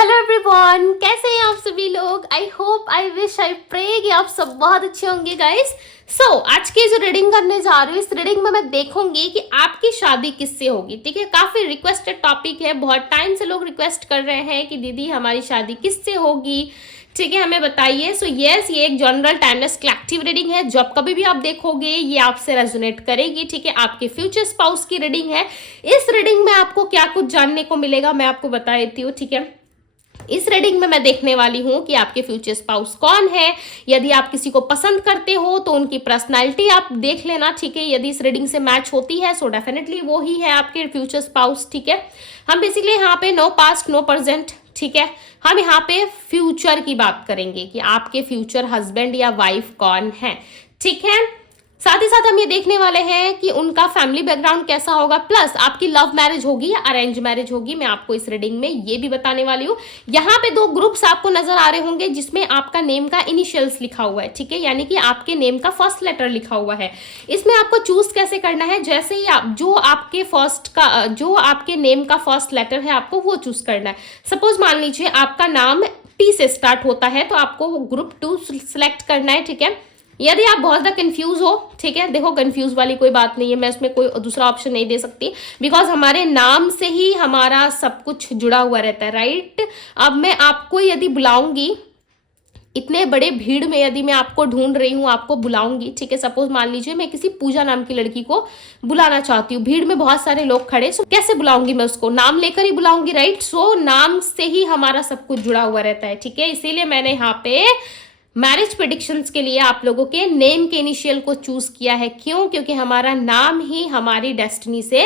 Hello everyone, कैसे हैं आप सभी लोग। I hope, I wish, I pray कि आप सब बहुत अच्छे होंगे गाइस। आज की जो रीडिंग करने जा रही हूँ, इस रीडिंग में मैं देखूंगी कि आपकी शादी किससे होगी। ठीक है, काफी रिक्वेस्टेड टॉपिक है, बहुत टाइम से लोग रिक्वेस्ट कर रहे हैं कि दीदी हमारी शादी किससे होगी। ठीक है, हमें बताइए। यस, ये एक जनरल टाइमलेस कलेक्टिव रीडिंग है। जब कभी भी आप देखोगे ये आपसे रेजोनेट करेगी। ठीक है, आपके फ्यूचर स्पाउस की रीडिंग है। इस रीडिंग में आपको क्या कुछ जानने को मिलेगा मैं आपको बता देती हूँ। ठीक है, इस रीडिंग में मैं देखने वाली हूं कि आपके फ्यूचर स्पाउस कौन है। यदि आप किसी को पसंद करते हो तो उनकी पर्सनालिटी आप देख लेना। ठीक है, यदि इस रीडिंग से मैच होती है सो डेफिनेटली वो ही है आपके फ्यूचर स्पाउस। ठीक है, हम बेसिकली यहाँ पे नो पास्ट नो प्रेजेंट, ठीक है, हम यहाँ पे फ्यूचर की बात करेंगे कि आपके फ्यूचर हस्बैंड या वाइफ कौन है। ठीक है, साथ ही साथ हम ये देखने वाले हैं कि उनका फैमिली बैकग्राउंड कैसा होगा, प्लस आपकी लव मैरिज होगी या अरेंज मैरिज होगी। मैं आपको इस रीडिंग में ये भी बताने वाली हूँ। यहाँ पे दो ग्रुप्स आपको नजर आ रहे होंगे जिसमें आपका नेम का इनिशियल्स लिखा हुआ है। ठीक है, यानी कि आपके नेम का फर्स्ट लेटर लिखा हुआ है। इसमें आपको चूज कैसे करना है, जैसे ही आप जो आपके नेम का फर्स्ट लेटर है आपको वो चूज करना है। सपोज मान लीजिए आपका नाम टी से स्टार्ट होता है तो आपको ग्रुप 2 सिलेक्ट करना है। ठीक है, यदि आप बहुत ज़्यादा कंफ्यूज हो, ठीक है, देखो कंफ्यूज वाली कोई बात नहीं है, मैं उसमें कोई दूसरा ऑप्शन नहीं दे सकती बिकॉज हमारे नाम से ही हमारा सब कुछ जुड़ा हुआ रहता है, राइट। अब मैं आपको यदि बुलाऊंगी, इतने बड़े भीड़ में यदि मैं आपको ढूंढ रही हूँ, आपको बुलाऊंगी, ठीक है, सपोज मान लीजिए मैं किसी पूजा नाम की लड़की को बुलाना चाहती हूँ, भीड़ में बहुत सारे लोग खड़े, सो कैसे बुलाऊंगी मैं उसको, नाम लेकर ही बुलाऊंगी, राइट। सो नाम से ही हमारा सब कुछ जुड़ा हुआ रहता है। ठीक है, इसीलिए मैंने यहाँ पे मैरिज प्रेडिक्शंस के लिए आप लोगों के नेम के इनिशियल को चूज किया है। क्यों? क्योंकि हमारा नाम ही हमारी डेस्टिनी से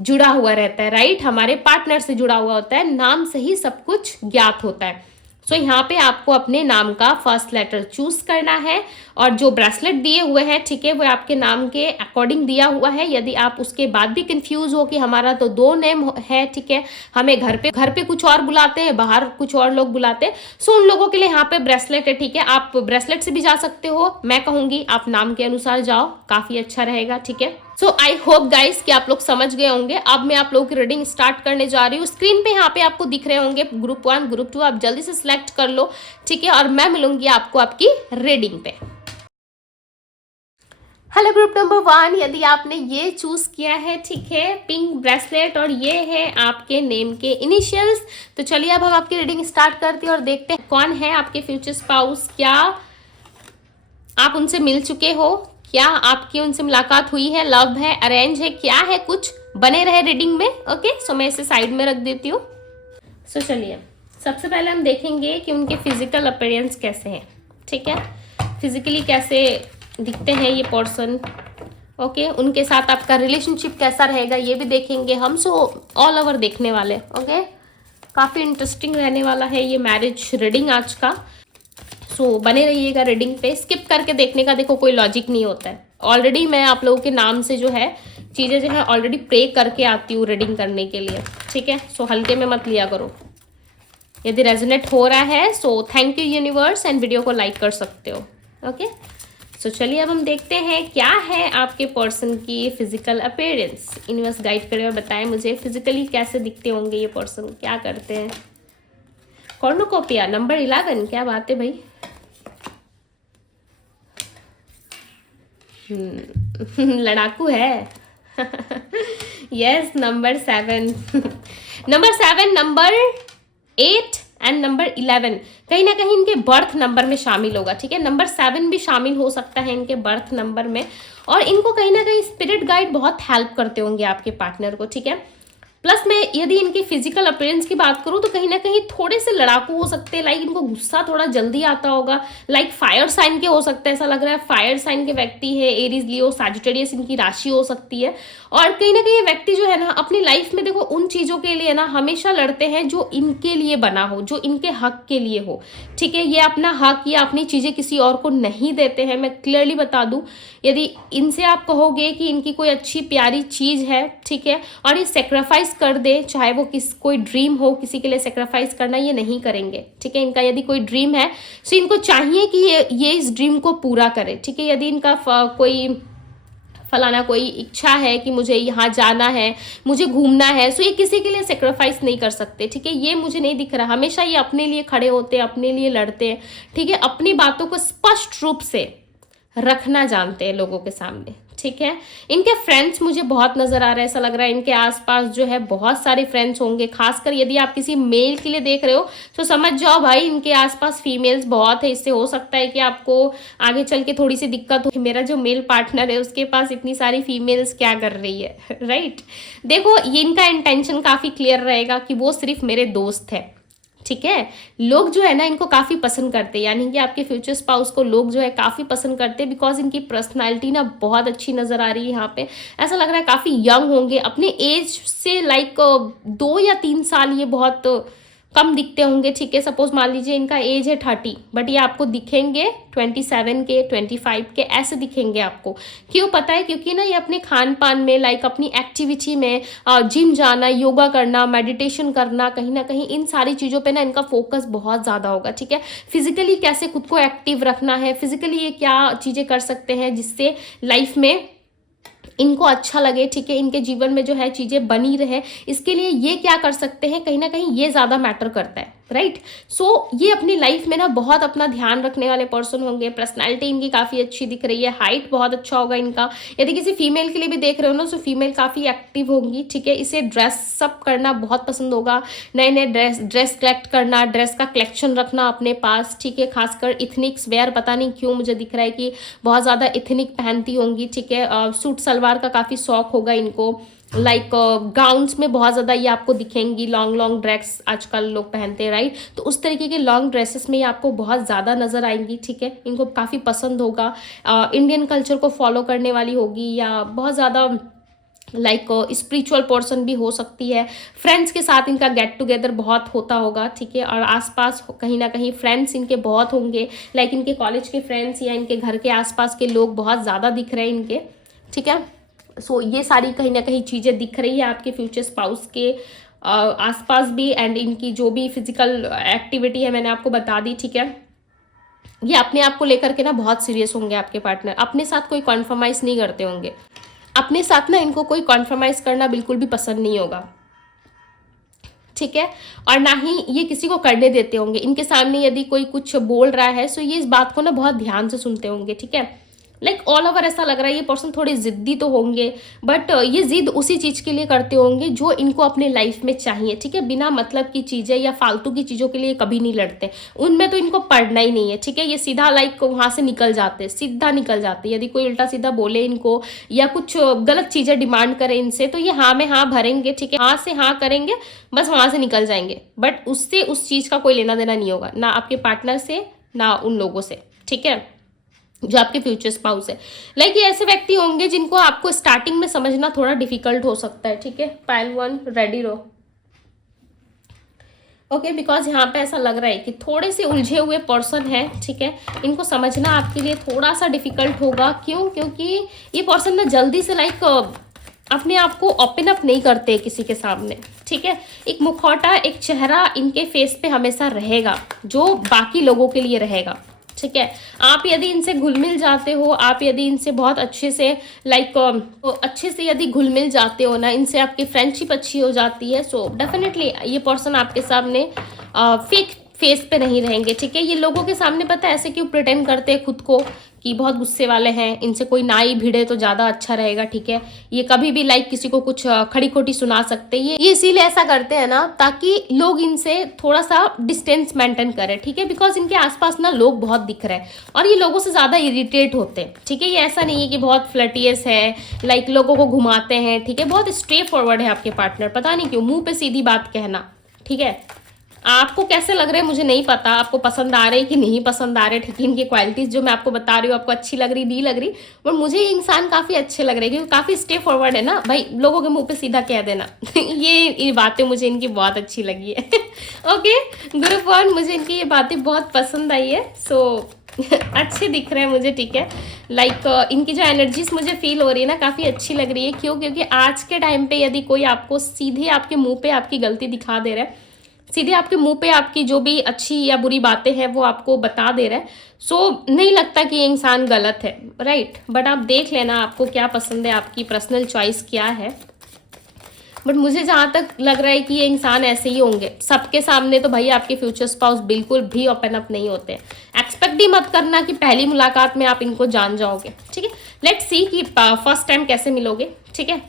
जुड़ा हुआ रहता है, राइट, हमारे पार्टनर से जुड़ा हुआ होता है, नाम से ही सब कुछ ज्ञात होता है। यहाँ पे आपको अपने नाम का फर्स्ट लेटर चूज करना है और जो ब्रेसलेट दिए हुए हैं, ठीक है, वो आपके नाम के अकॉर्डिंग दिया हुआ है। यदि आप उसके बाद भी कंफ्यूज हो कि हमारा तो 2 नेम है, ठीक है, हमें घर पे कुछ और बुलाते हैं, बाहर कुछ और लोग बुलाते हैं, सो उन लोगों के लिए यहाँ पे ब्रेसलेट है। ठीक है, आप ब्रेसलेट से भी जा सकते हो, मैं कहूंगी आप नाम के अनुसार जाओ, काफी अच्छा रहेगा। ठीक है, आई होप गाइस कि आप लोग समझ गए होंगे। अब मैं आप लोगों की रीडिंग स्टार्ट करने जा रही हूँ। स्क्रीन पे यहाँ पे आपको दिख रहे होंगे ग्रुप 1 ग्रुप 2, आप जल्दी से सिलेक्ट कर लो। ठीक है, और मैं मिलूंगी आपको आपकी रीडिंग पे। हेलो ग्रुप नंबर 1, यदि आपने ये चूज किया है, ठीक है, पिंक ब्रेसलेट और ये है आपके नेम के इनिशियल्स, तो चलिए अब हम आपकी रीडिंग स्टार्ट करते हैं और देखते हैं कौन है आपके फ्यूचर स्पाउस। क्या आप उनसे मिल चुके हो, क्या आपकी उनसे मुलाकात हुई है, लव है, अरेंज है, क्या है, कुछ बने रहे रीडिंग में। ओके, मैं इसे साइड में रख देती हूँ। चलिए सबसे पहले हम देखेंगे कि उनके फिजिकल अपीयरेंस कैसे हैं। ठीक है, फिजिकली कैसे दिखते हैं ये पर्सन। ओके, उनके साथ आपका रिलेशनशिप कैसा रहेगा ये भी देखेंगे हम। ऑल ओवर देखने वाले। ओके, काफ़ी इंटरेस्टिंग रहने वाला है ये मैरिज रीडिंग आज का। बने रहिएगा रीडिंग पे, स्किप करके देखने का देखो कोई लॉजिक नहीं होता है। ऑलरेडी मैं आप लोगों के नाम से जो है चीज़ें जो है ऑलरेडी प्रे करके आती हूँ रीडिंग करने के लिए। ठीक है, हल्के में मत लिया करो। यदि रेजोनेट हो रहा है thank you universe, and video को लाइक कर सकते हो। ओके, चलिए अब हम देखते हैं क्या है आपके पर्सन की फिजिकल अपीयरेंस। यूनिवर्स गाइड करें और बताएं मुझे फिजिकली कैसे दिखते होंगे ये पर्सन, क्या करते हैं। कॉर्नोकोपिया नंबर 11, क्या बात है भाई। लड़ाकू है। Yes, number 7 number 7, number 8 and number 11 कहीं ना कहीं इनके बर्थ नंबर में शामिल होगा। ठीक है, नंबर 7 भी शामिल हो सकता है इनके बर्थ नंबर में, और इनको कहीं ना कहीं स्पिरिट गाइड बहुत हेल्प करते होंगे आपके पार्टनर को। ठीक है, प्लस मैं यदि इनकी फिजिकल अपीयरेंस की बात करूं तो कहीं ना कहीं थोड़े से लड़ाकू हो सकते हैं, लाइक इनको गुस्सा थोड़ा जल्दी आता होगा, लाइक फायर साइन के हो सकता है, ऐसा लग रहा है फायर साइन के व्यक्ति है, एरीज, लियो, सैजिटेरियस इनकी राशि हो सकती है। और कहीं ना कहीं ये व्यक्ति जो है ना अपनी लाइफ में देखो उन चीज़ों के लिए ना हमेशा लड़ते हैं जो इनके लिए बना हो, जो इनके हक के लिए हो। ठीक है, ये अपना हक या अपनी चीज़ें किसी और को नहीं देते हैं। मैं क्लियरली बता दूं, यदि इनसे आप कहोगे कि इनकी कोई अच्छी प्यारी चीज़ है, ठीक है, और ये सेक्रीफाइस कर दे, चाहे वो कोई ड्रीम हो किसी के लिए सेक्रीफाइस करना, ये नहीं करेंगे। ठीक है, इनका यदि कोई ड्रीम है इनको चाहिए कि ये इस ड्रीम को पूरा करे। ठीक है, यदि इनका कोई फलाना कोई इच्छा है कि मुझे यहाँ जाना है, मुझे घूमना है, सो ये किसी के लिए सेक्रीफाइस नहीं कर सकते, ठीक है। ये मुझे नहीं दिख रहा, हमेशा ये अपने लिए खड़े होते हैं, अपने लिए लड़ते हैं, ठीक है। अपनी बातों को स्पष्ट रूप से रखना जानते हैं लोगों के सामने, ठीक है। इनके फ्रेंड्स मुझे बहुत नजर आ रहा है, ऐसा लग रहा है इनके आसपास जो है बहुत सारे फ्रेंड्स होंगे। खासकर यदि आप किसी मेल के लिए देख रहे हो तो समझ जाओ भाई इनके आसपास फीमेल्स बहुत है। इससे हो सकता है कि आपको आगे चल के थोड़ी सी दिक्कत हो, मेरा जो मेल पार्टनर है उसके पास इतनी सारी फीमेल्स क्या कर रही है, राइट। देखो ये इनका इंटेंशन काफी क्लियर रहेगा कि वो सिर्फ मेरे दोस्त है, ठीक है। लोग जो है ना इनको काफी पसंद करते हैं, यानी कि आपके फ्यूचर स्पाउस को लोग जो है काफी पसंद करते हैं, बिकॉज इनकी पर्सनालिटी ना बहुत अच्छी नजर आ रही है। यहाँ पे ऐसा लग रहा है काफी यंग होंगे, अपने एज से लाइक 2 या 3 साल ये बहुत कम दिखते होंगे, ठीक है। सपोज मान लीजिए इनका एज है 30, बट ये आपको दिखेंगे 27 के, 25 के, ऐसे दिखेंगे आपको। क्यों पता है? क्योंकि ना ये अपने खान पान में, लाइक अपनी एक्टिविटी में, जिम जाना, योगा करना, मेडिटेशन करना, कहीं ना कहीं इन सारी चीज़ों पे ना इनका फोकस बहुत ज़्यादा होगा, ठीक है। फिजिकली कैसे खुद को एक्टिव रखना है, फिजिकली ये क्या चीज़ें कर सकते हैं जिससे लाइफ में इनको अच्छा लगे, ठीक है। इनके जीवन में जो है चीज़ें बनी रहे, इसके लिए ये क्या कर सकते हैं, कहीं ना कहीं ये ज़्यादा मैटर करता है, राइट। सो ये अपनी लाइफ में ना बहुत अपना ध्यान रखने वाले पर्सन होंगे। पर्सनैलिटी इनकी काफ़ी अच्छी दिख रही है, हाइट बहुत अच्छा होगा इनका। यदि किसी फीमेल के लिए भी देख रहे हो ना तो फीमेल काफ़ी एक्टिव होंगी, ठीक है। इसे ड्रेस अप करना बहुत पसंद होगा, नए नए ड्रेस कलेक्ट करना, ड्रेस का कलेक्शन रखना अपने पास, ठीक है। खासकर इथनिक्स वेयर, पता नहीं क्यों मुझे दिख रहा है कि बहुत ज़्यादा इथनिक पहनती होंगी, ठीक है। सूट सलवार का काफ़ी शौक होगा इनको, लाइक गाउन्स में बहुत ज़्यादा ये आपको दिखेंगी। लॉन्ग लॉन्ग ड्रेस आजकल लोग पहनते हैं, राइट। तो उस तरीके के लॉन्ग ड्रेसेस में ये आपको बहुत ज़्यादा नज़र आएंगी, ठीक है। इनको काफ़ी पसंद होगा, इंडियन कल्चर को फॉलो करने वाली होगी, या बहुत ज़्यादा लाइक स्पिरिचुअल पर्सन भी हो सकती है। फ्रेंड्स के साथ इनका गेट टुगेदर बहुत होता होगा, ठीक है। और आसपास कहीं ना कहीं फ्रेंड्स इनके बहुत होंगे, लाइक इनके कॉलेज के फ्रेंड्स या इनके घर के आसपास के लोग बहुत ज़्यादा दिख रहे हैं इनके, ठीक है। सो ये सारी कहीं ना कहीं चीज़ें दिख रही है आपके फ्यूचर स्पाउस के आसपास भी, एंड इनकी जो भी फिजिकल एक्टिविटी है मैंने आपको बता दी, ठीक है। ये अपने आप को लेकर के ना बहुत सीरियस होंगे आपके पार्टनर, अपने साथ कोई कॉन्प्रोमाइज़ नहीं करते होंगे, अपने साथ ना इनको कोई कॉन्प्रोमाइज़ करना बिल्कुल भी पसंद नहीं होगा, ठीक है। और ना ही ये किसी को करने देते होंगे। इनके सामने यदि कोई कुछ बोल रहा है सो ये इस बात को ना बहुत ध्यान से सुनते होंगे, ठीक है। लाइक ऑल ओवर ऐसा लग रहा है ये पर्सन थोड़े जिद्दी तो होंगे, बट ये जिद उसी चीज़ के लिए करते होंगे जो इनको अपने लाइफ में चाहिए, ठीक है। बिना मतलब की चीज़ें या फालतू की चीज़ों के लिए कभी नहीं लड़ते, उनमें तो इनको पढ़ना ही नहीं है, ठीक है। ये सीधा लाइक वहाँ से निकल जाते, सीधा निकल जाते। यदि कोई उल्टा सीधा बोले इनको या कुछ गलत चीज़ें डिमांड करे इनसे तो ये हाँ में हाँ भरेंगे, ठीक है। हाँ से हाँ करेंगे, बस वहाँ से निकल जाएंगे, बट उससे उस चीज़ का कोई लेना देना नहीं होगा, ना आपके पार्टनर से ना उन लोगों से, ठीक है, जो आपके फ्यूचर स्पाउस है। लाइक ये ऐसे व्यक्ति होंगे जिनको आपको स्टार्टिंग में समझना थोड़ा डिफिकल्ट हो सकता है, ठीक है। पाइल 1 रेडी रहो, ओके। बिकॉज यहाँ पे ऐसा लग रहा है कि थोड़े से उलझे हुए पर्सन है, ठीक है। इनको समझना आपके लिए थोड़ा सा डिफिकल्ट होगा। क्यों? क्योंकि ये पर्सन ना जल्दी से लाइक अपने आप को ओपन अप नहीं करते किसी के सामने, ठीक है। एक मुखौटा, एक चेहरा इनके फेस पे हमेशा रहेगा जो बाकी लोगों के लिए रहेगा, ठीक है। आप यदि इनसे घुल मिल जाते हो, आप यदि इनसे बहुत अच्छे से लाइक अच्छे से यदि घुल मिल जाते हो ना, इनसे आपकी फ्रेंडशिप अच्छी हो जाती है, सो डेफिनेटली ये पर्सन आपके सामने फेक फेस पे नहीं रहेंगे, ठीक है। ये लोगों के सामने पता है ऐसे क्यों प्रिटेंड करते हैं खुद को कि बहुत गुस्से वाले हैं, इनसे कोई ना ही भिड़े तो ज़्यादा अच्छा रहेगा, ठीक है। ये कभी भी लाइक किसी को कुछ खड़ी खोटी सुना सकते हैं। ये इसीलिए ऐसा करते हैं ना ताकि लोग इनसे थोड़ा सा डिस्टेंस मेंटेन करें, ठीक है। बिकॉज इनके आसपास ना लोग बहुत दिख रहे हैं और ये लोगों से ज़्यादा इरिटेट होते हैं, ठीक है। ये ऐसा नहीं है कि बहुत फ्लर्टियस है, लाइक लोगों को घुमाते हैं, ठीक है। बहुत स्ट्रेट फॉरवर्ड है आपके पार्टनर, पता नहीं क्यों मुँह पे सीधी बात कहना, ठीक है। आपको कैसे लग रहे हैं मुझे नहीं पता, आपको पसंद आ रहे हैं कि नहीं पसंद आ रहे, ठीक है। इनकी क्वालिटीज़ जो मैं आपको बता रही हूँ आपको अच्छी लग रही नहीं लग रही, पर मुझे ये इंसान काफ़ी अच्छे लग रहे हैं क्योंकि काफ़ी स्टे फॉरवर्ड है ना भाई, लोगों के मुंह पे सीधा कह देना ये बातें मुझे इनकी बहुत अच्छी लगी है ओके ग्रुप 1, मुझे इनकी ये बातें बहुत पसंद आई है। सो अच्छे दिख रहे हैं मुझे, ठीक है। लाइक इनकी जो एनर्जीज मुझे फील हो रही है ना काफ़ी अच्छी लग रही है। क्यों? क्योंकि आज के टाइम पे यदि कोई आपको सीधे आपके मुंह पे आपकी गलती दिखा दे रहा है सीधे आपके मुंह पे आपकी जो भी अच्छी या बुरी बातें हैं वो आपको बता दे रहा है। सो नहीं लगता कि ये इंसान गलत है, राइट। बट आप देख लेना आपको क्या पसंद है, आपकी पर्सनल चॉइस क्या है। बट मुझे जहाँ तक लग रहा है कि ये इंसान ऐसे ही होंगे सबके सामने, तो भाई आपके फ्यूचर स्पाउस बिल्कुल भी ओपन अप नहीं होते। एक्सपेक्ट ही मत करना कि पहली मुलाकात में आप इनको जान जाओगे, ठीक है। लेट्स सी कि फर्स्ट टाइम कैसे मिलोगे, ठीक है।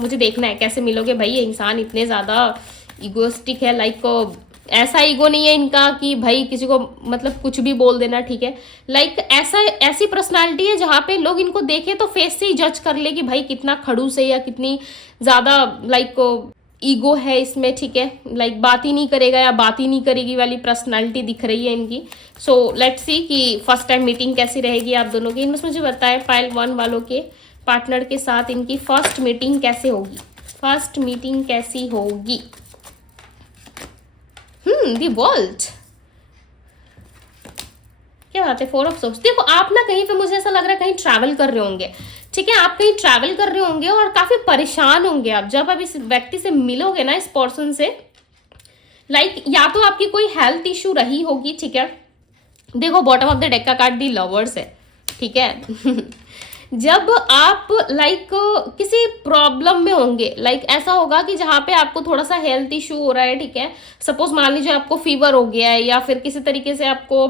मुझे देखना है कैसे मिलोगे। भाई ये इंसान इतने ज़्यादा इगोस्टिक है, लाइक ऐसा ईगो नहीं है इनका कि भाई किसी को मतलब कुछ भी बोल देना, ठीक है। लाइक ऐसी पर्सनालिटी है जहाँ पे लोग इनको देखें तो फेस से ही जज कर ले कि भाई कितना खड़ूस है या कितनी ज़्यादा लाइक ईगो है इसमें, ठीक है। लाइक बात ही नहीं करेगा या बात ही नहीं करेगी वाली पर्सनालिटी दिख रही है इनकी। सो लेट्स सी कि फर्स्ट टाइम मीटिंग कैसी रहेगी आप दोनों की। इनमें मुझे बताएं पाइल 1 वालों के पार्टनर के साथ इनकी फर्स्ट मीटिंग कैसे होगी, फर्स्ट मीटिंग कैसी होगी। दी वर्ल्ड, क्या बात है, 4 ऑफ सोर्स। देखो आप ना कहीं पे मुझे ऐसा लग रहा है कहीं ट्रैवल कर रहे होंगे, ठीक है। आप कहीं ट्रैवल कर रहे होंगे और काफी परेशान होंगे आप जब आप इस व्यक्ति से मिलोगे ना, इस पर्सन से। लाइक या तो आपकी कोई हेल्थ इशू रही होगी, ठीक है। देखो बॉटम ऑफ द डेक का कार्ड दी लवर्स है, ठीक है। जब आप लाइक किसी प्रॉब्लम में होंगे, लाइक ऐसा होगा कि जहाँ पे आपको थोड़ा सा हेल्थ इशू हो रहा है, ठीक है। सपोज मान लीजिए आपको फीवर हो गया है या फिर किसी तरीके से आपको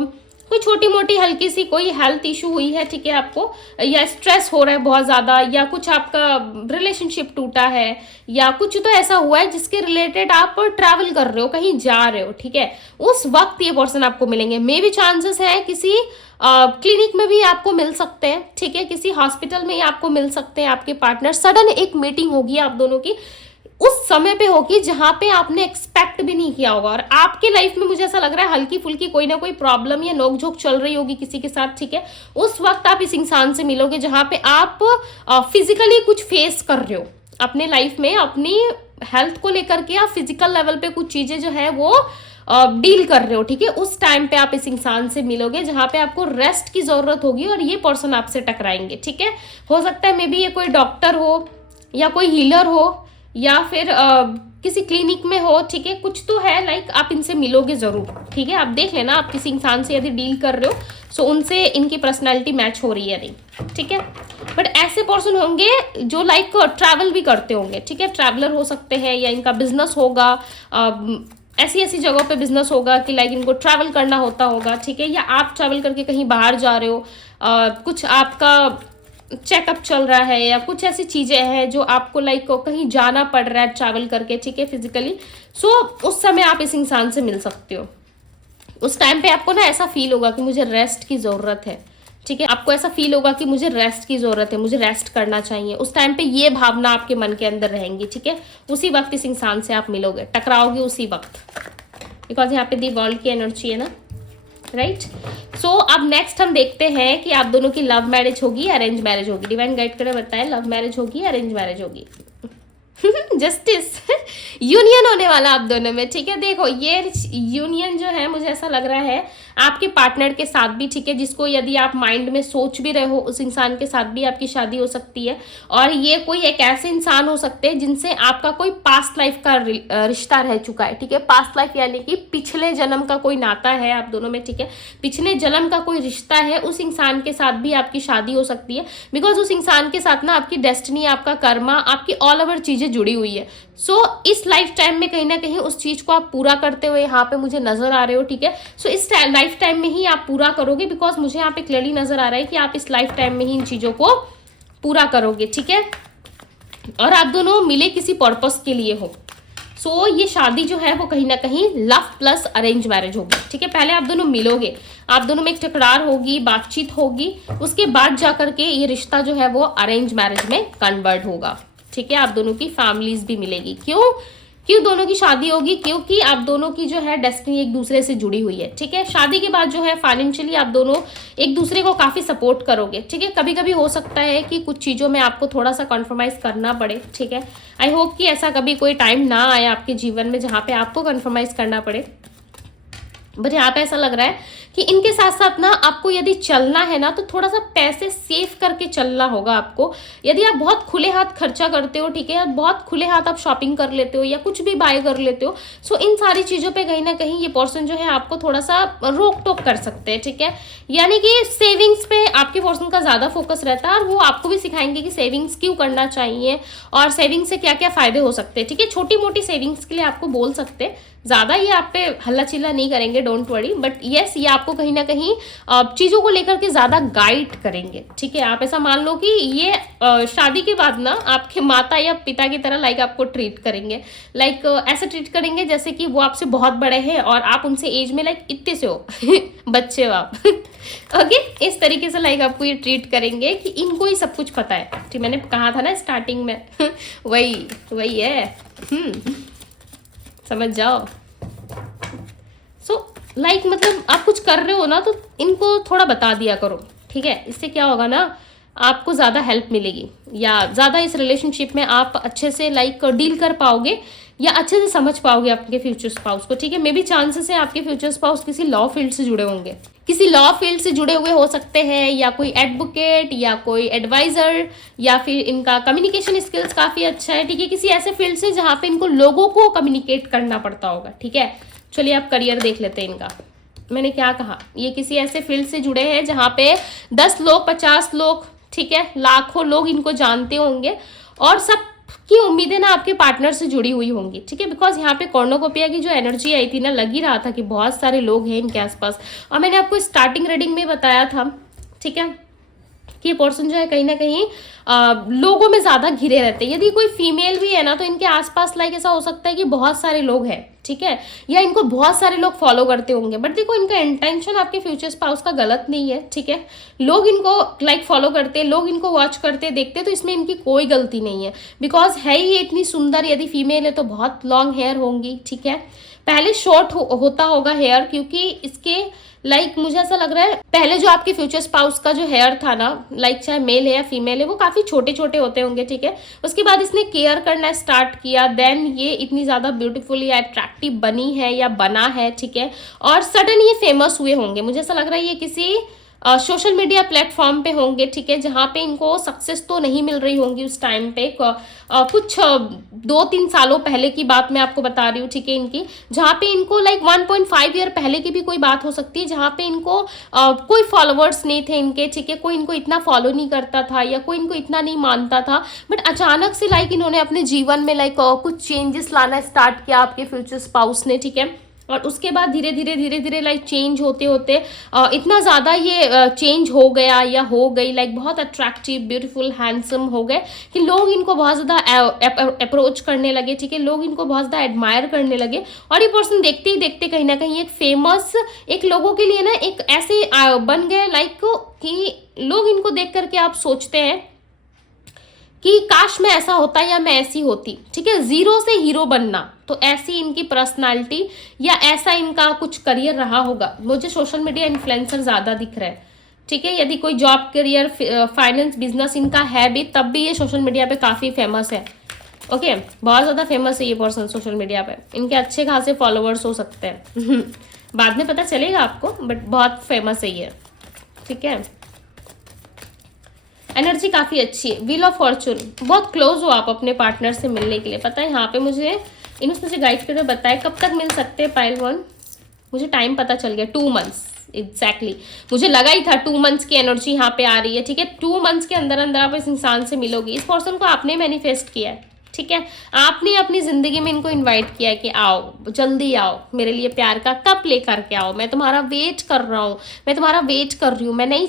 कोई छोटी मोटी हल्की सी कोई हेल्थ इशू हुई है, ठीक है आपको, या स्ट्रेस हो रहा है बहुत ज़्यादा, या कुछ आपका रिलेशनशिप टूटा है, या कुछ तो ऐसा हुआ है जिसके रिलेटेड आप ट्रैवल कर रहे हो, कहीं जा रहे हो, ठीक है। उस वक्त ये पर्सन आपको मिलेंगे। मे भी चांसेस है किसी क्लिनिक में भी आपको मिल सकते हैं, ठीक है। किसी हॉस्पिटल में ही आपको मिल सकते हैं आपके पार्टनर। सडन एक मीटिंग होगी आप दोनों की, उस समय पे होगी जहां पे आपने एक्सपेक्ट भी नहीं किया होगा। और आपके लाइफ में मुझे ऐसा लग रहा है हल्की फुल्की कोई ना कोई प्रॉब्लम या नोकझोंक चल रही होगी किसी के साथ, ठीक है। उस वक्त आप इस इंसान से मिलोगे जहां पे आप फिजिकली कुछ फेस कर रहे हो अपने लाइफ में, अपनी हेल्थ को लेकर के, आप फिजिकल लेवल पे कुछ चीजें जो है वो डील कर रहे हो, ठीक है। उस टाइम पे आप इस इंसान से मिलोगे जहां पे आपको रेस्ट की जरूरत होगी और ये पर्सन आपसे टकराएंगे, ठीक है। हो सकता है मे बी ये कोई डॉक्टर हो या कोई हीलर हो या फिर किसी क्लिनिक में हो, ठीक है। कुछ तो है, लाइक आप इनसे मिलोगे जरूर, ठीक है। आप देख लेना आप किसी इंसान से यदि डील कर रहे हो सो उनसे इनकी पर्सनैलिटी मैच हो रही है नहीं, ठीक है। बट ऐसे पर्सन होंगे जो लाइक ट्रैवल भी करते होंगे, ठीक है। ट्रैवलर हो सकते हैं या इनका बिजनेस होगा, ऐसी ऐसी जगहों पे बिजनेस होगा कि लाइक इनको ट्रैवल करना होता होगा, ठीक है। या आप ट्रैवल करके कहीं बाहर जा रहे हो, कुछ आपका चेकअप चल रहा है या कुछ ऐसी चीज़ें हैं जो आपको लाइक कहीं जाना पड़ रहा है ट्रैवल करके, ठीक है, फिजिकली। सो उस समय आप इस इंसान से मिल सकते हो। उस टाइम पे आपको ना ऐसा फील होगा कि मुझे रेस्ट की ज़रूरत है, ठीक है। आपको ऐसा फील होगा कि मुझे रेस्ट की ज़रूरत है, मुझे रेस्ट करना चाहिए। उस टाइम पे ये भावना आपके मन के अंदर रहेंगी, ठीक है। उसी वक्त इस इंसान से आप मिलोगे, टकराओगे उसी वक्त, बिकॉज यहाँ पे दी वर्ल्ड की एनर्जी है ना, राइट। सो अब नेक्स्ट हम देखते हैं कि आप दोनों की लव मैरिज होगी, अरेंज मैरिज होगी। डिवाइन गाइड करे बताएं, लव मैरिज होगी, अरेंज मैरिज होगी। जस्टिस यूनियन होने वाला आप दोनों में, ठीक है। देखो ये यूनियन जो है मुझे ऐसा लग रहा है आपके पार्टनर के साथ भी, ठीक है, जिसको यदि आप माइंड में सोच भी रहे हो उस इंसान के साथ भी आपकी शादी हो सकती है। और ये कोई एक ऐसे इंसान हो सकते हैं जिनसे आपका कोई पास्ट लाइफ का रिश्ता रह चुका है, ठीक है। पास्ट लाइफ यानी कि पिछले जन्म का कोई नाता है आप दोनों में, ठीक है। पिछले जन्म का कोई रिश्ता है, उस इंसान के साथ भी आपकी शादी हो सकती है। बिकॉज उस इंसान के साथ ना आपकी डेस्टिनी, आपका कर्मा, आपकी ऑल ओवर चीजें जुड़ी हुई है। सो इस लाइफ टाइम में कहीं ना कहीं उस चीज को आप पूरा करते हुए यहाँ पे मुझे नजर आ रहे हो, ठीक है। सो इस लाइफ टाइम में ही आप पूरा करोगे, बिकॉज मुझे यहाँ पे क्लियरली नजर आ रहा है कि आप इस लाइफ टाइम में ही इन चीजों को पूरा करोगे, ठीक है। और आप दोनों मिले किसी पर्पस के लिए हो। सो ये शादी जो है वो कहीं ना कहीं लव प्लस अरेंज मैरिज होगी, ठीक है। पहले आप दोनों मिलोगे, आप दोनों में एक टकरार होगी, बातचीत होगी, उसके बाद जाकर के ये रिश्ता जो है वो अरेंज मैरिज में कन्वर्ट होगा, ठीक है। आप दोनों की फैमिलीज भी मिलेगी। क्यों दोनों की शादी होगी? क्योंकि आप दोनों की जो है डेस्टिनी एक दूसरे से जुड़ी हुई है, ठीक है। शादी के बाद जो है फाइनेंशियली आप दोनों एक दूसरे को काफी सपोर्ट करोगे, ठीक है। कभी कभी हो सकता है कि कुछ चीजों में आपको थोड़ा सा कॉन्प्रोमाइज करना पड़े, ठीक है। आई होप कि ऐसा कभी कोई टाइम ना आए आपके जीवन में जहाँ पे आपको कॉन्प्रोमाइज करना पड़े। बट यहाँ पे ऐसा लग रहा है कि इनके साथ साथ ना आपको यदि चलना है ना तो थोड़ा सा पैसे सेव करके चलना होगा आपको। यदि आप बहुत खुले हाथ खर्चा करते हो, ठीक है, बहुत खुले हाथ आप शॉपिंग कर लेते हो या कुछ भी बाय कर लेते हो, सो इन सारी चीज़ों पे कहीं ना कहीं ये पर्सन जो है आपको थोड़ा सा रोक टोक कर सकते हैं, ठीक है। यानी कि सेविंग्स पे आपके पर्सन का ज़्यादा फोकस रहता है और वो आपको भी सिखाएंगे कि सेविंग्स क्यों करना चाहिए और सेविंग से क्या क्या फ़ायदे हो सकते हैं, ठीक है। छोटी मोटी सेविंग्स के लिए आपको बोल सकते हैं, ज़्यादा ये आप पे हल्ला चिल्ला नहीं करेंगे, डोंट वरी। बट येस, ये आपको कहीं ना कहीं चीज़ों को लेकर के ज़्यादा गाइड करेंगे, ठीक है। आप ऐसा मान लो कि ये शादी के बाद ना आपके माता या पिता की तरह लाइक आपको ट्रीट करेंगे, लाइक ऐसे ट्रीट करेंगे जैसे कि वो आपसे बहुत बड़े हैं और आप उनसे एज में लाइक इतने से हो बच्चे हो आप ओके इस तरीके से लाइक आपको ये ट्रीट करेंगे कि इनको ही सब कुछ पता है, ठीक। मैंने कहा था ना स्टार्टिंग में वही है, समझ जाओ। सो लाइक मतलब आप कुछ कर रहे हो ना तो इनको थोड़ा बता दिया करो, ठीक है। इससे क्या होगा ना, आपको ज़्यादा हेल्प मिलेगी या ज़्यादा इस रिलेशनशिप में आप अच्छे से लाइक डील कर पाओगे या अच्छे से समझ पाओगे आपके फ्यूचर स्पाउस को, ठीक है। मे बी चांसेस है आपके फ्यूचर स्पाउस किसी लॉ फील्ड से जुड़े होंगे, किसी लॉ फील्ड से जुड़े हुए हो सकते हैं, या कोई एडवोकेट या कोई एडवाइजर, या फिर इनका कम्युनिकेशन स्किल्स काफ़ी अच्छा है, ठीक है। किसी ऐसे फील्ड से जहाँ पे इनको लोगों को कम्युनिकेट करना पड़ता होगा, ठीक है। चलिए आप करियर देख लेते हैं इनका। मैंने क्या कहा, ये किसी ऐसे फील्ड से जुड़े हैं जहाँ पे 10 लोग 50 लोग, ठीक है, लाखों लोग इनको जानते होंगे और सब की उम्मीदें ना आपके पार्टनर से जुड़ी हुई होंगी, ठीक है। बिकॉज यहाँ पे कॉर्नोकोपिया की जो एनर्जी आई थी ना, लग ही रहा था कि बहुत सारे लोग हैं इनके आसपास। और मैंने आपको स्टार्टिंग रीडिंग में बताया था, ठीक है, कि ये पर्सन जो है कहीं ना कहीं लोगों में ज़्यादा घिरे रहते हैं। यदि कोई फीमेल भी है ना तो इनके आसपास लाइक ऐसा हो सकता है कि बहुत सारे लोग हैं, ठीक है, या इनको बहुत सारे लोग फॉलो करते होंगे। बट देखो, इनका इंटेंशन आपके फ्यूचर स्पाउस का गलत नहीं है, ठीक है। लोग इनको लाइक फॉलो करते, लोग इनको वॉच करते देखते, तो इसमें इनकी कोई गलती नहीं है। बिकॉज है ही इतनी सुंदर, यदि फीमेल है तो बहुत लॉन्ग हेयर होंगी, ठीक है। पहले शॉर्ट होता होगा हेयर, क्योंकि इसके लाइक मुझे ऐसा लग रहा है पहले जो आपके फ्यूचर स्पाउस का जो हेयर था ना, लाइक चाहे मेल है या फीमेल है, वो काफी छोटे छोटे होते होंगे, ठीक है। उसके बाद इसने केयर करना स्टार्ट किया, देन ये इतनी ज्यादा ब्यूटीफुल या अट्रैक्टिव बनी है या बना है, ठीक है। और सडन ये फेमस हुए होंगे। मुझे ऐसा लग रहा है ये किसी सोशल मीडिया प्लेटफॉर्म पे होंगे, ठीक है, जहाँ पे इनको सक्सेस तो नहीं मिल रही होंगी उस टाइम पे। कुछ 2-3 सालों पहले की बात मैं आपको बता रही हूँ, ठीक है, इनकी, जहाँ पे इनको लाइक 1.5 ईयर पहले की भी कोई बात हो सकती है, जहाँ पे इनको कोई फॉलोअर्स नहीं थे इनके, ठीक है, कोई इनको इतना फॉलो नहीं करता था या कोई इनको इतना नहीं मानता था। बट अचानक से लाइक इन्होंने अपने जीवन में लाइक कुछ चेंजेस लाना स्टार्ट किया आपके फ्यूचर स्पाउस ने, ठीक है। और उसके बाद धीरे धीरे लाइक चेंज होते होते इतना ज़्यादा ये चेंज हो गया या हो गई, लाइक बहुत अट्रैक्टिव, ब्यूटीफुल, हैंडसम हो गए कि लोग इनको बहुत ज़्यादा अप्रोच करने लगे, ठीक है। लोग इनको बहुत ज़्यादा एडमायर करने लगे और ये पर्सन देखते ही देखते कहीं ना कहीं एक फेमस, एक लोगों के लिए ना एक ऐसे बन गए लाइक कि लोग इनको देख करके आप सोचते हैं कि काश मैं ऐसा होता या मैं ऐसी होती, ठीक है। जीरो से हीरो बनना, तो ऐसी इनकी पर्सनालिटी या ऐसा इनका कुछ करियर रहा होगा। मुझे सोशल मीडिया इन्फ्लुएंसर ज़्यादा दिख रहा है, ठीक है। यदि कोई जॉब, करियर, फाइनेंस, बिजनेस इनका है भी, तब भी ये सोशल मीडिया पे काफ़ी फेमस है, ओके। बहुत ज़्यादा फेमस है ये पर्सन सोशल मीडिया पे। इनके अच्छे खासे फॉलोअर्स हो सकते हैं बाद में पता चलेगा आपको, बट बहुत फेमस है ये, ठीक है। एनर्जी काफ़ी अच्छी है। व्हील ऑफ फॉर्चून, बहुत क्लोज हो आप अपने पार्टनर से मिलने के लिए। पता है यहाँ पे मुझे इन्होंने गाइड करके बताया कब तक मिल सकते हैं पाइल वन। मुझे टाइम पता चल गया, 2 मंथ्स एग्जैक्टली। मुझे लगा ही था 2 मंथ्स की एनर्जी यहाँ पे आ रही है, ठीक है। 2 मंथ्स के अंदर अंदर आप इस इंसान से मिलोगी। इस पर्सन को आपने मैनिफेस्ट किया है, ठीक है। आपने अपनी जिंदगी में इनको इनवाइट किया है कि आओ, जल्दी आओ, मेरे लिए प्यार का कप लेकर के आओ, मैं तुम्हारा वेट कर रहा हूँ, मैं तुम्हारा वेट कर रही हूँ, मैं नहीं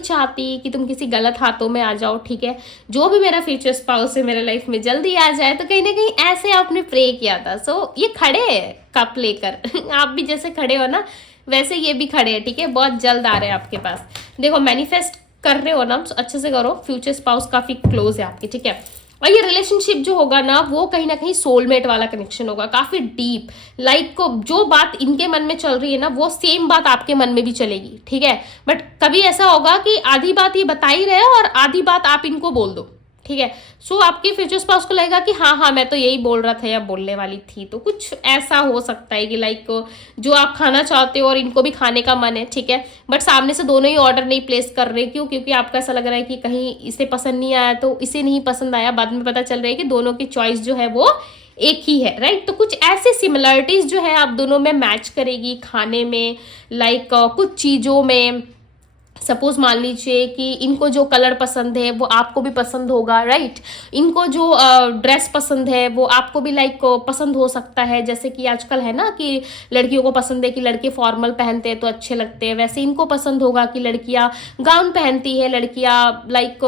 चाहती कि तुम किसी गलत हाथों में आ जाओ, ठीक है। जो भी मेरा फ्यूचर स्पाउस है मेरे लाइफ में जल्दी आ जाए। तो कहीं ना कहीं ऐसे आपने प्रे किया था। सो ये खड़े हैं कप लेकर आप भी जैसे खड़े हो ना, वैसे ये भी खड़े हैं, ठीक है। बहुत जल्द आ रहे हैं आपके पास। देखो, मैनिफेस्ट कर रहे हो ना, तो अच्छे से करो। फ्यूचर स्पाउस काफी क्लोज है आपके, ठीक है। और ये रिलेशनशिप जो होगा ना, वो कहीं ना कहीं सोलमेट वाला कनेक्शन होगा, काफी डीप। लाइक को जो बात इनके मन में चल रही है ना, वो सेम बात आपके मन में भी चलेगी, ठीक है। बट कभी ऐसा होगा कि आधी बात ये बता ही रहे हो और आधी बात आप इनको बोल दो, ठीक है। सो आपके फ्यूचर स्पाउस को लगेगा कि हाँ हाँ मैं तो यही बोल रहा था या बोलने वाली थी। तो कुछ ऐसा हो सकता है कि लाइक जो आप खाना चाहते हो और इनको भी खाने का मन है, ठीक है, बट सामने से दोनों ही ऑर्डर नहीं प्लेस कर रहे। क्यों? क्योंकि आपको ऐसा लग रहा है कि कहीं इसे पसंद नहीं आया तो इसे नहीं पसंद आया, बाद में पता चल रहा है कि दोनों की चॉइस जो है वो एक ही है, राइट। तो कुछ ऐसे सिमिलरिटीज जो है आप दोनों में मैच करेगी खाने में, लाइक कुछ चीज़ों में। सपोज मान लीजिए कि इनको जो कलर पसंद है वो आपको भी पसंद होगा, राइट। इनको जो ड्रेस पसंद है वो आपको भी लाइक पसंद हो सकता है। जैसे कि आजकल है ना कि लड़कियों को पसंद है कि लड़के फॉर्मल पहनते हैं तो अच्छे लगते हैं, वैसे इनको पसंद होगा कि लड़कियां गाउन पहनती है, लड़कियां लाइक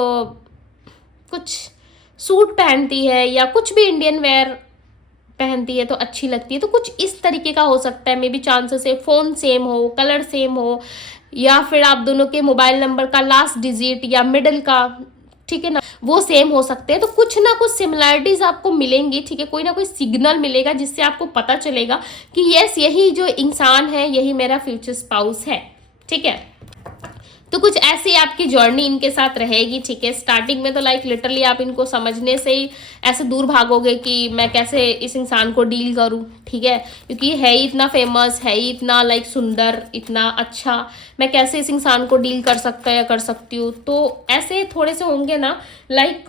कुछ सूट पहनती है या कुछ भी इंडियन वेयर पहनती है तो अच्छी लगती है। तो कुछ इस तरीके का हो सकता है। मे बी चांसेस है फ़ोन सेम हो, कलर सेम हो, या फिर आप दोनों के मोबाइल नंबर का लास्ट डिजिट या मिडिल का, ठीक है ना, वो सेम हो सकते हैं। तो कुछ ना कुछ सिमिलरिटीज आपको मिलेंगी, ठीक है, कोई ना कोई सिग्नल मिलेगा जिससे आपको पता चलेगा कि यस यही जो इंसान है यही मेरा फ्यूचर स्पाउस है, ठीक है। तो कुछ ऐसी आपकी जर्नी इनके साथ रहेगी, ठीक है। स्टार्टिंग में तो लाइक लिटरली आप इनको समझने से ही ऐसे दूर भागोगे कि मैं कैसे इस इंसान को डील करूं, ठीक है, क्योंकि है ही इतना फेमस, है ही इतना लाइक सुंदर, इतना अच्छा, मैं कैसे इस इंसान को डील कर सकता या कर सकती हूँ। तो ऐसे थोड़े से होंगे ना, लाइक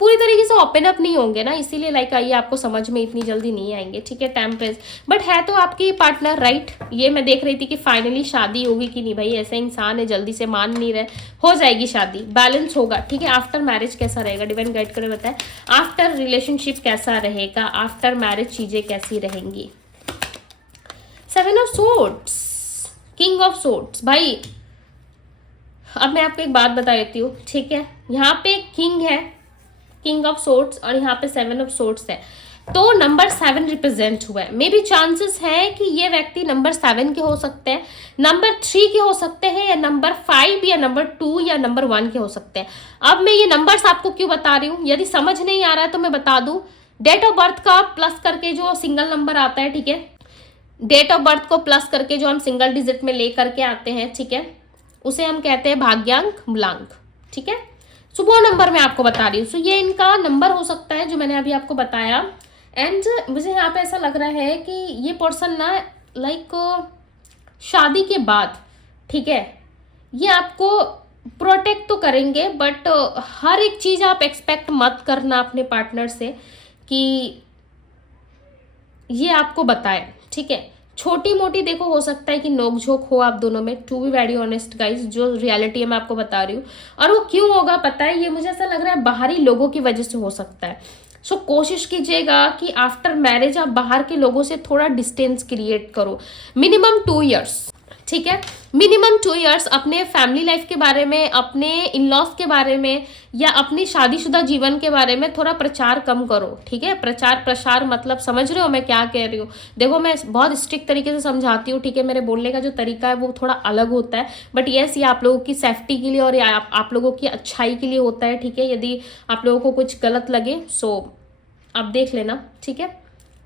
पूरी तरीके से ओपन अप नहीं होंगे ना, इसीलिए लाइक आइए आपको समझ में इतनी जल्दी नहीं आएंगे, ठीक है। टेम्परेज बट है तो आपकी पार्टनर, राइट। ये मैं देख रही थी कि फाइनली शादी होगी कि नहीं, भाई ऐसा इंसान है जल्दी से मान नहीं रहे, हो जाएगी शादी, बैलेंस होगा, ठीक है। आफ्टर मैरिज कैसा रहेगा, डिवाइन गाइड करे बताए। आफ्टर रिलेशनशिप कैसा रहेगा, आफ्टर मैरिज चीजें कैसी रहेंगी। 7 of swords, king of swords. भाई अब मैं आपको एक बात बता देती हूँ, ठीक है। यहाँ पे किंग है, किंग ऑफ सोर्ड्स, और यहाँ पे 7 ऑफ सोर्ड्स है, तो नंबर 7 रिप्रेजेंट हुआ है। मे बी चांसेस है कि ये व्यक्ति नंबर 7 के हो सकते हैं, नंबर 3 के हो सकते हैं, या नंबर 5 या नंबर 2 या नंबर 1 के हो सकते हैं। अब मैं ये नंबर्स आपको क्यों बता रही हूँ, यदि समझ नहीं आ रहा है तो मैं बता दूं। डेट ऑफ बर्थ का प्लस करके जो सिंगल नंबर आता है, ठीक है, डेट ऑफ बर्थ को प्लस करके जो हम सिंगल डिजिट में ले करके आते हैं, ठीक है, उसे हम कहते हैं भाग्यांक मूलांक, ठीक है। सो वो नंबर मैं आपको बता रही हूँ। सो ये इनका नंबर हो सकता है जो मैंने अभी आपको बताया। एंड मुझे यहाँ पे ऐसा लग रहा है कि ये पर्सन ना लाइक शादी के बाद, ठीक है, ये आपको प्रोटेक्ट तो करेंगे, बट हर एक चीज़ आप एक्सपेक्ट मत करना अपने पार्टनर से कि ये आपको बताए, ठीक है। छोटी मोटी देखो हो सकता है कि नोकझोंक हो आप दोनों में, to be very honest guys, जो रियलिटी है मैं आपको बता रही हूँ। और वो क्यों होगा पता है, ये मुझे ऐसा लग रहा है बाहरी लोगों की वजह से हो सकता है। सो कोशिश कीजिएगा कि आफ्टर मैरिज आप बाहर के लोगों से थोड़ा डिस्टेंस क्रिएट करो, मिनिमम 2 इयर्स, ठीक है, मिनिमम 2 इयर्स। अपने फैमिली लाइफ के बारे में, अपने इन लॉज के बारे में, या अपनी शादीशुदा जीवन के बारे में थोड़ा प्रचार कम करो, ठीक है। प्रचार प्रसार मतलब समझ रहे हो मैं क्या कह रही हूँ। देखो मैं बहुत स्ट्रिक्ट तरीके से समझाती हूँ, ठीक है, मेरे बोलने का जो तरीका है वो थोड़ा अलग होता है, बट यस ये आप लोगों की सेफ्टी के लिए और आप लोगों की अच्छाई के लिए होता है, ठीक है। यदि आप लोगों को कुछ गलत लगे सो आप देख लेना, ठीक है।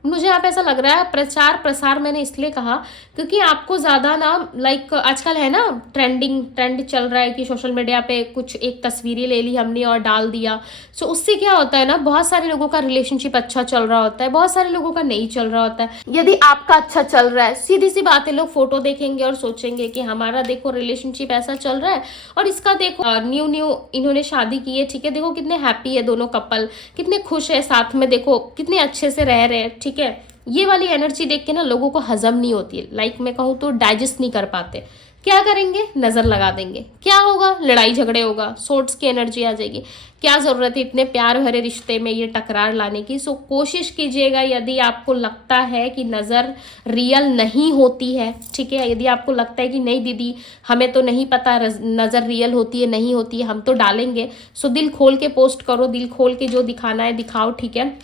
मुझे यहाँ पे ऐसा लग रहा है प्रचार प्रसार मैंने इसलिए कहा क्योंकि आपको ज़्यादा ना लाइक आजकल है ना ट्रेंड चल रहा है कि सोशल मीडिया पे कुछ एक तस्वीरें ले ली हमने और डाल दिया। सो उससे क्या होता है ना, बहुत सारे लोगों का रिलेशनशिप अच्छा चल रहा होता है, बहुत सारे लोगों का नहीं चल रहा होता है। यदि आपका अच्छा चल रहा है, सीधी सी बात है, लोग फोटो देखेंगे और सोचेंगे कि हमारा देखो रिलेशनशिप ऐसा चल रहा है और इसका देखो न्यू इन्होंने शादी की है, ठीक है, देखो कितने हैप्पी है दोनों कपल, कितने खुश है साथ में, देखो कितने अच्छे से रह रहे हैं, ठीक है। ये वाली एनर्जी देख के ना लोगों को हजम नहीं होती है, लाइक मैं कहूँ तो डाइजेस्ट नहीं कर पाते। क्या करेंगे, नजर लगा देंगे, क्या होगा, लड़ाई झगड़े होगा, सोर्ट्स की एनर्जी आ जाएगी। क्या जरूरत है इतने प्यार भरे रिश्ते में ये टकरार लाने की। सो कोशिश कीजिएगा, यदि आपको लगता है कि नज़र रियल नहीं होती है, ठीक है, यदि आपको लगता है कि नहीं दीदी हमें तो नहीं पता नज़र रियल होती है नहीं होती है, हम तो डालेंगे, सो दिल खोल के पोस्ट करो, दिल खोल के जो दिखाना है दिखाओ, ठीक है।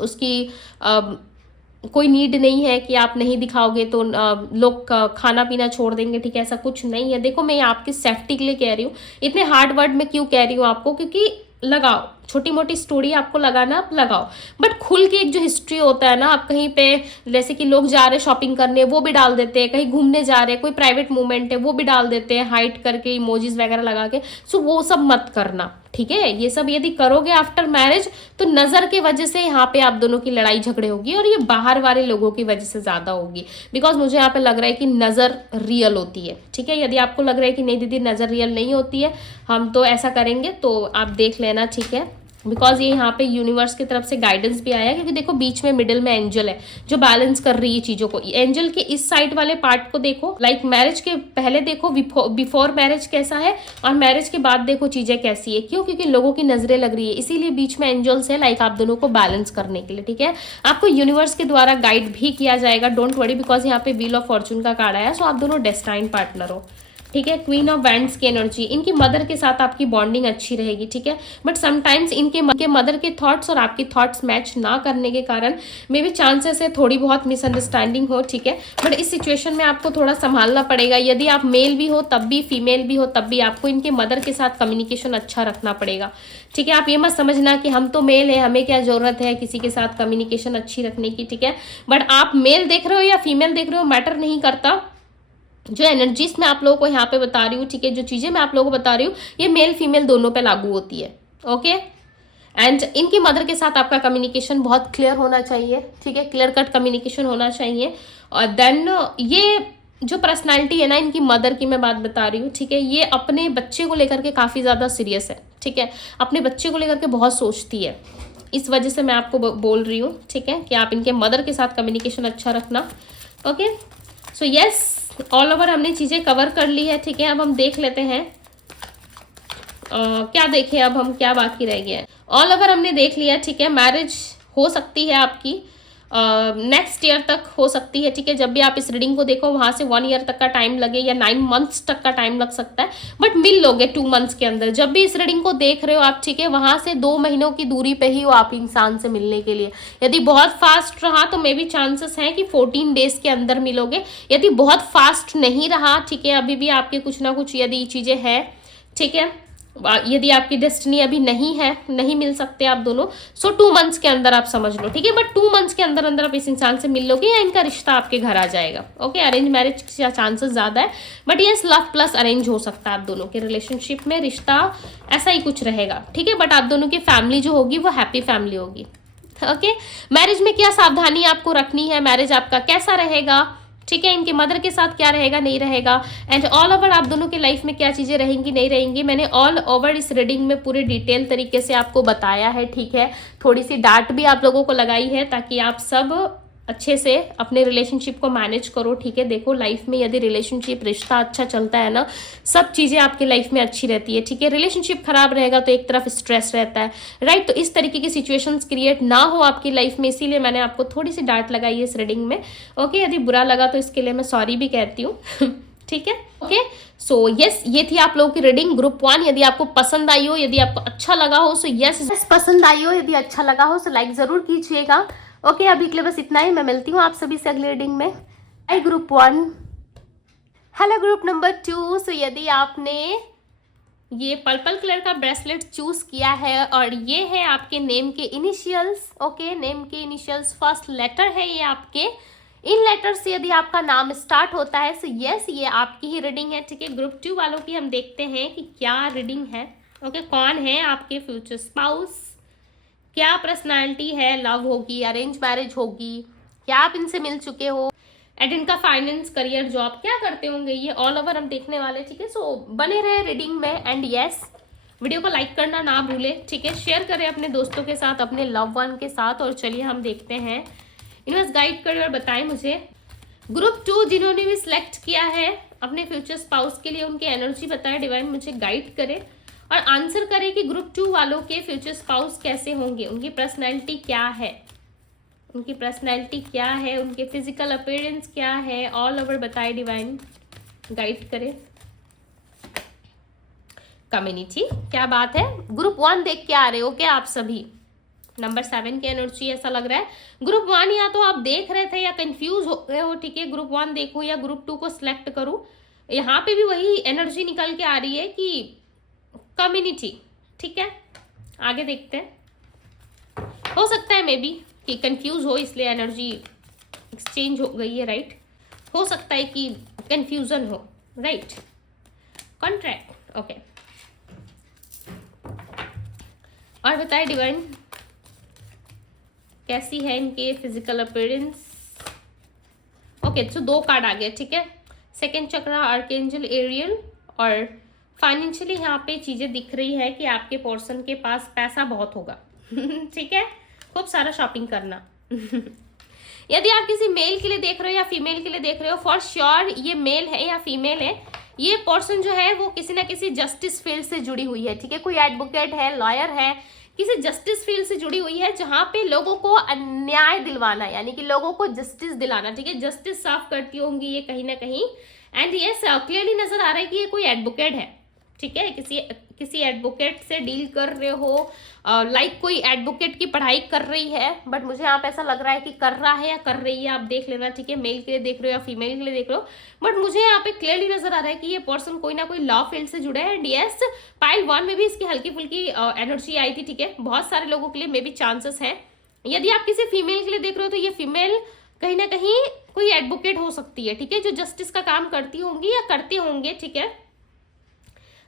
उसकी कोई नीड नहीं है कि आप नहीं दिखाओगे तो लोग खाना पीना छोड़ देंगे, ठीक है, ऐसा कुछ नहीं है। देखो मैं आपकी सेफ्टी के लिए कह रही हूँ, इतने हार्ड वर्ड में क्यों कह रही हूँ आपको, क्योंकि लगाओ छोटी मोटी स्टोरी आपको लगाना आप लगाओ, बट खुल के एक जो हिस्ट्री होता है ना, आप कहीं पे जैसे कि लोग जा रहे हैं शॉपिंग करने वो भी डाल देते हैं, कहीं घूमने जा रहे हैं, कोई प्राइवेट मूवमेंट है वो भी डाल देते हैं हाइड करके इमोजीज वगैरह लगा के। सो वो सब मत करना, ठीक है। ये सब यदि करोगे आफ्टर मैरिज तो नजर के वजह से यहाँ पे आप दोनों की लड़ाई झगड़े होगी, और ये बाहर वाले लोगों की वजह से ज्यादा होगी, बिकॉज मुझे यहाँ पे लग रहा है कि नजर रियल होती है, ठीक है। यदि आपको लग रहा है कि नहीं दीदी नजर रियल नहीं होती है, हम तो ऐसा करेंगे, तो आप देख लेना, ठीक है। बिकॉज ये यहाँ पे यूनिवर्स की तरफ से गाइडेंस भी आया है, क्योंकि देखो बीच में मिडिल में एंजल है जो बैलेंस कर रही है चीजों को। एंजल के इस साइड वाले पार्ट को देखो, लाइक मैरिज के पहले देखो बिफोर मैरिज कैसा है, और मैरिज के बाद देखो चीजें कैसी है। क्यों? क्योंकि लोगों की नजरें लग रही है, इसीलिए बीच में एंजल्स है, लाइक आप दोनों को बैलेंस करने के लिए, ठीक है। आपको यूनिवर्स के द्वारा गाइड भी किया जाएगा, डोंट वरी, बिकॉज यहाँ पे व्हील ऑफ फॉर्चून का कार्ड आया। सो आप दोनों डेस्टाइन पार्टनर हो, ठीक है। क्वीन ऑफ वैंड्स की एनर्जी, इनकी मदर के साथ आपकी बॉन्डिंग अच्छी रहेगी, ठीक है। बट समटाइम्स इनके मदर के थॉट्स और आपकी थॉट्स मैच ना करने के कारण मे बी चांसेस है थोड़ी बहुत मिसअंडरस्टैंडिंग हो, ठीक है। बट इस सिचुएशन में आपको थोड़ा संभालना पड़ेगा। यदि आप मेल भी हो तब भी, फीमेल भी हो तब भी, आपको इनके मदर के साथ कम्युनिकेशन अच्छा रखना पड़ेगा, ठीक है। आप ये मत समझना कि हम तो मेल है, हमें क्या जरूरत है किसी के साथ कम्युनिकेशन अच्छी रखने की, ठीक है। बट आप मेल देख रहे हो या फीमेल देख रहे हो मैटर नहीं करता। जो एनर्जीज मैं आप लोगों को यहाँ पे बता रही हूँ, ठीक है, जो चीजें मैं आप लोगों को बता रही हूँ, ये मेल फीमेल दोनों पे लागू होती है, ओके। एंड इनकी मदर के साथ आपका कम्युनिकेशन बहुत क्लियर होना चाहिए, ठीक है, क्लियर कट कम्युनिकेशन होना चाहिए। और देन ये जो पर्सनालिटी है ना इनकी मदर की, मैं बात बता रही हूँ, ठीक है, ये अपने बच्चे को लेकर के काफी ज्यादा सीरियस है, ठीक है, अपने बच्चे को लेकर के बहुत सोचती है। इस वजह से मैं आपको बोल रही हूँ, ठीक है, कि आप इनके मदर के साथ कम्युनिकेशन अच्छा रखना, okay. So yes, all over हमने चीजें कवर कर ली है, ठीक है। अब हम देख लेते हैं क्या देखें, अब हम क्या बाकी रह गया है। ऑल ओवर हमने देख लिया, ठीक है। मैरिज हो सकती है आपकी नेक्स्ट ईयर तक हो सकती है, ठीक है। जब भी आप इस रीडिंग को देखो वहां से 1 ईयर तक का टाइम लगे या 9 मंथ्स तक का टाइम लग सकता है, बट मिल लोगे 2 मंथ्स के अंदर। जब भी इस रीडिंग को देख रहे हो आप, ठीक है, वहां से 2 महीनों की दूरी पे ही हो आप इंसान से मिलने के लिए। यदि बहुत फास्ट रहा तो मे बी चांसेस हैं कि 14 डेज के अंदर मिलोगे। यदि बहुत फास्ट नहीं रहा, ठीक है, अभी भी आपके कुछ ना कुछ यदि चीजें हैं, ठीक है, यदि आपकी डेस्टिनी अभी नहीं है, नहीं मिल सकते आप दोनों, सो 2 मंथ्स के अंदर आप समझ लो, ठीक है। बट 2 मंथ्स के अंदर अंदर आप इस इंसान से मिल लोगे या इनका रिश्ता आपके घर आ जाएगा, ओके। अरेंज मैरिज का चांसेस ज्यादा है, but yes love plus arrange हो सकता है आप दोनों के रिलेशनशिप में, रिश्ता ऐसा ही कुछ रहेगा, ठीक है। बट आप दोनों की फैमिली जो होगी वो हैप्पी फैमिली होगी, ओके। मैरिज में क्या सावधानी आपको रखनी है, मैरिज आपका कैसा रहेगा, ठीक है, इनके मदर के साथ क्या रहेगा नहीं रहेगा, एंड ऑल ओवर आप दोनों की लाइफ में क्या चीजें रहेंगी नहीं रहेंगी, मैंने ऑल ओवर इस रीडिंग में पूरे डिटेल तरीके से आपको बताया है, ठीक है। थोड़ी सी डांट भी आप लोगों को लगाई है ताकि आप सब अच्छे से अपने रिलेशनशिप को मैनेज करो, ठीक है। देखो लाइफ में यदि रिलेशनशिप रिश्ता अच्छा चलता है ना, सब चीजें आपकी लाइफ में अच्छी रहती है, ठीक है। रिलेशनशिप खराब रहेगा तो एक तरफ स्ट्रेस रहता है, राइट। तो इस तरीके की सिचुएशंस क्रिएट ना हो आपकी लाइफ में, इसीलिए मैंने आपको थोड़ी सी डांट लगाई है इस रीडिंग में, ओके। यदि बुरा लगा तो इसके लिए मैं सॉरी भी कहती हूँ ठीक है, ओके। सो यस, ये थी आप लोगों की रीडिंग ग्रुप 1। यदि आपको पसंद आई हो, यदि आपको अच्छा लगा हो, सो यस पसंद आई हो, यदि अच्छा लगा हो, सो लाइक जरूर कीजिएगा, ओके। अभी के लिए बस इतना ही, मैं मिलती हूँ आप सभी से अगले रीडिंग में। आई ग्रुप 1, हेलो ग्रुप नंबर 2। सो यदि आपने ये पर्पल कलर का ब्रेसलेट चूज किया है और ये है आपके नेम के इनिशियल्स, ओके, नेम के इनिशियल्स, फर्स्ट लेटर है ये आपके, इन लेटर से यदि आपका नाम स्टार्ट होता है, सो यस ये आपकी ही रीडिंग है, ठीक है। ग्रुप 2 वालों की हम देखते हैं कि क्या रीडिंग है, ओके। कौन है आपके फ्यूचर स्पाउस, क्या पर्सनालिटी है, लव होगी, अरेंज मैरिज होगी, क्या आप इनसे मिल चुके हो, एंड इनका फाइनेंस, करियर, जॉब क्या करते होंगे, ये ऑल ओवर हम देखने वाले, ठीक है। सो बने रहे रीडिंग में, एंड यस वीडियो को लाइक करना ना भूले, ठीक है। शेयर करें अपने दोस्तों के साथ, अपने लव वन के साथ, और चलिए हम देखते हैं, यूनिवर्स गाइड करें और बताएं मुझे। ग्रुप 2 जिन्होंने भी सिलेक्ट किया है अपने फ्यूचर स्पाउस के लिए, उनकी एनर्जी बताएं, डिवाइन मुझे गाइड करे और आंसर करें कि ग्रुप 2 वालों के फ्यूचर स्पाउस कैसे होंगे, उनकी पर्सनैलिटी क्या है, उनकी पर्सनैलिटी क्या है, उनके फिजिकल अपीयरेंस क्या है, ऑल ओवर बताए, डिवाइन गाइड करे। कम्युनिटी, क्या बात है, ग्रुप 1 देख के आ रहे हो क्या आप सभी? नंबर 7 की एनर्जी ऐसा लग रहा है। ग्रुप 1 या तो आप देख रहे थे या कंफ्यूज हो गए हो, ठीक है। ग्रुप 1 देखो या ग्रुप 2 को सिलेक्ट करूं, यहाँ पे भी वही एनर्जी निकल के आ रही है कि कम्युनिटी, ठीक है। आगे देखते हैं। हो सकता है मे बी कि कंफ्यूज हो, इसलिए एनर्जी एक्सचेंज हो गई है, राइट। हो सकता है कि कंफ्यूजन हो, राइट। Contract, okay. और बताए डिवाइन, कैसी है इनके फिजिकल अपीयरेंस। ओके, तो 2 कार्ड आ गए, ठीक है। सेकेंड चक्रा आर्कएंजल एरियल, और फाइनेंशियली यहाँ पे चीजें दिख रही है कि आपके पर्सन के पास पैसा बहुत होगा। ठीक है, खूब सारा शॉपिंग करना। यदि आप किसी मेल के लिए देख रहे हो या फीमेल के लिए देख रहे हो, फॉर श्योर ये मेल है या फीमेल है। ये पर्सन जो है वो किसी ना किसी जस्टिस फील्ड से जुड़ी हुई है, ठीक है। कोई एडवोकेट है, लॉयर है, किसी जस्टिस फील्ड से जुड़ी हुई है, जहां पे लोगों को अन्याय दिलवाना, यानी कि लोगों को जस्टिस दिलाना, ठीक है। जस्टिस साफ करती होंगी ये कहीं ना कहीं। एंड ये क्लियरली नजर आ रहा है कि ये कोई एडवोकेट है, ठीक है। किसी एडवोकेट से डील कर रहे हो, लाइक कोई एडवोकेट की पढ़ाई कर रही है, बट मुझे यहाँ पे ऐसा लग रहा है कि कर रहा है या कर रही है, आप देख लेना, ठीक है। मेल के लिए देख रहे हो या फीमेल के लिए देख रहे हो, बट मुझे यहाँ पे क्लियरली नजर आ रहा है कि ये पर्सन कोई ना कोई लॉ फील्ड से जुड़ा है। एंड यस, पाइल 1 में भी इसकी हल्की फुल्की एनर्जी आई थी, ठीक है। बहुत सारे लोगों के लिए मे बी चांसेस है। यदि आप किसी फीमेल के लिए देख रहे हो तो ये फीमेल कहीं ना कहीं कोई एडवोकेट हो सकती है, ठीक है, जो जस्टिस का काम करती होंगी या करते होंगे, ठीक है।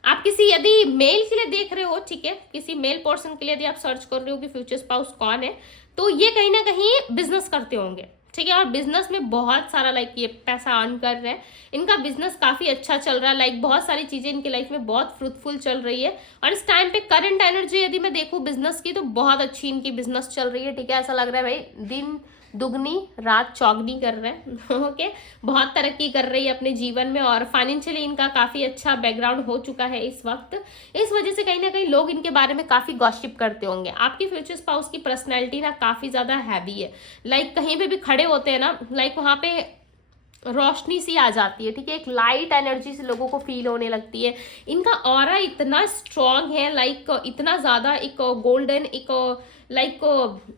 आप किसी यदि मेल के लिए देख रहे हो, ठीक है, किसी मेल पर्सन के लिए यदि आप सर्च कर रहे हो कि फ्यूचर स्पाउस कौन है, तो ये कहीं ना कहीं बिजनेस करते होंगे, ठीक है। और बिजनेस में बहुत सारा लाइक ये पैसा अर्न कर रहे हैं, इनका बिजनेस काफी अच्छा चल रहा है, लाइक बहुत सारी चीजें इनकी लाइफ में बहुत फ्रूटफुल चल रही है। और इस टाइम पे करंट एनर्जी यदि मैं देखूं बिजनेस की, तो बहुत अच्छी इनकी बिजनेस चल रही है, ठीक है। ऐसा लग रहा है भाई दिन दुगनी रात चौगनी कर रहे हैं। ओके, बहुत तरक्की कर रही है अपने जीवन में, और फाइनेंशियली इनका काफी अच्छा बैकग्राउंड हो चुका है इस वक्त। इस वजह से कहीं ना कहीं लोग इनके बारे में काफी गॉसिप करते होंगे। आपकी फ्यूचर स्पाउस की पर्सनैलिटी ना काफी ज्यादा हैवी है, लाइक कहीं पे भी खड़े होते हैं ना, लाइक वहां पे रोशनी सी आ जाती है, ठीक है। एक लाइट एनर्जी से लोगों को फील होने लगती है। इनका ऑरा इतना स्ट्रांग है, लाइक इतना ज्यादा एक गोल्डन, एक लाइक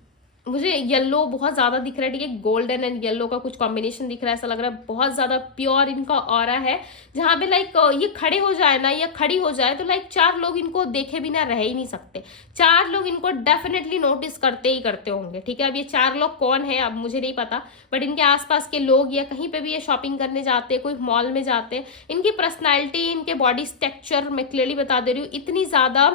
मुझे येलो बहुत ज्यादा दिख रहा है, ठीक है। गोल्डन एंड येलो का कुछ कॉम्बिनेशन दिख रहा है, ऐसा लग रहा है बहुत ज्यादा प्योर इनका ऑरा है। जहां पे लाइक ये खड़े हो जाए ना या खड़ी हो जाए तो लाइक 4 लोग इनको देखे बिना रह ही नहीं सकते। 4 लोग इनको डेफिनेटली नोटिस करते ही करते होंगे, ठीक है। अब ये 4 लोग कौन है अब मुझे नहीं पता, बट इनके आसपास के लोग या कहीं पे भी ये शॉपिंग करने जाते हैं, कोई मॉल में जाते हैं, इनकी पर्सनैलिटी, इनके बॉडी स्ट्रक्चर मैं क्लियरली बता दे रही हूँ, इतनी ज्यादा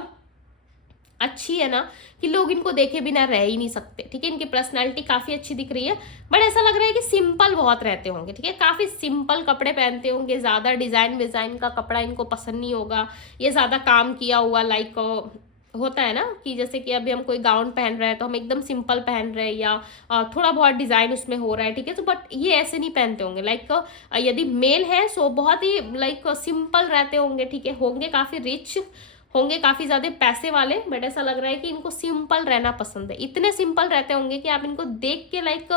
अच्छी है ना कि लोग इनको देखे बिना रह ही नहीं सकते, ठीक है। इनकी पर्सनालिटी काफी अच्छी दिख रही है, बट ऐसा लग रहा है कि सिंपल बहुत रहते होंगे, ठीक है। काफी सिंपल कपड़े पहनते होंगे, ज्यादा डिजाइन विजाइन का कपड़ा इनको पसंद नहीं होगा। ये ज्यादा काम किया हुआ लाइक होता है ना कि जैसे कि अभी हम कोई गाउन पहन रहे हैं तो हम एकदम सिंपल पहन रहे हैं, या थोड़ा बहुत डिजाइन उसमें हो रहा है, ठीक है। तो बट ये ऐसे नहीं पहनते होंगे, लाइक यदि मेल है सो बहुत ही लाइक सिंपल रहते होंगे, ठीक है। होंगे काफी रिच, होंगे काफी ज्यादा पैसे वाले, बट ऐसा लग रहा है कि इनको सिंपल रहना पसंद है। इतने सिंपल रहते होंगे कि आप इनको देख के लाइक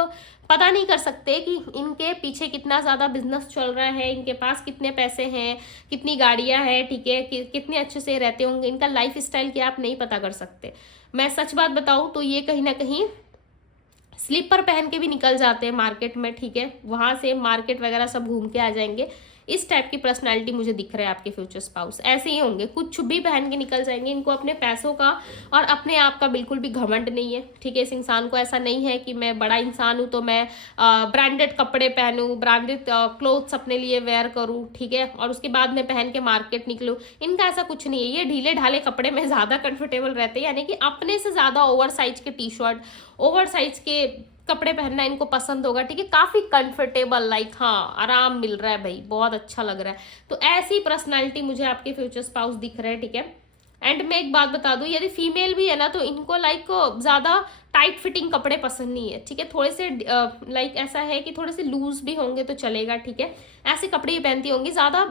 पता नहीं कर सकते कि इनके पीछे कितना ज्यादा बिजनेस चल रहा है, इनके पास कितने पैसे हैं, कितनी गाड़ियां हैं, ठीक है, कितने अच्छे से रहते होंगे। इनका लाइफ स्टाइल क्या आप नहीं पता कर सकते। मैं सच बात बताऊं तो ये कहीं ना कहीं स्लीपर पहन के भी निकल जाते हैं मार्केट में, ठीक है। वहां से मार्केट वगैरह सब घूम के आ जाएंगे। इस टाइप की पर्सनालिटी मुझे दिख रहा है आपके फ्यूचर स्पाउस, ऐसे ही होंगे, कुछ भी पहन के निकल जाएंगे। इनको अपने पैसों का और अपने आप का बिल्कुल भी घमंड नहीं है, ठीक है। इस इंसान को ऐसा नहीं है कि मैं बड़ा इंसान हूं तो मैं ब्रांडेड कपड़े पहनूं, ब्रांडेड क्लोथ्स अपने लिए वेयर करूं, ठीक है, और उसके बाद में पहन के मार्केट निकलूं। इनका ऐसा कुछ नहीं है। ये ढीले ढाले कपड़े में ज्यादा कंफर्टेबल रहते हैं, यानी कि अपने से ज्यादा ओवर साइज के टी शर्ट, ओवर साइज के कपड़े पहनना इनको पसंद होगा, ठीक है। काफी कंफर्टेबल, लाइक हाँ आराम मिल रहा है भाई, बहुत अच्छा लग रहा है। तो ऐसी पर्सनालिटी मुझे आपके फ्यूचर स्पाउस दिख रहे हैं, ठीक है। एंड मैं एक बात बता दूं, यदि फीमेल भी है ना तो इनको लाइक ज्यादा टाइट फिटिंग कपड़े पसंद नहीं है, ठीक है। थोड़े से लाइक ऐसा है कि थोड़े से लूज भी होंगे तो चलेगा, ठीक है। ऐसे कपड़े ही पहनती होंगी, ज्यादा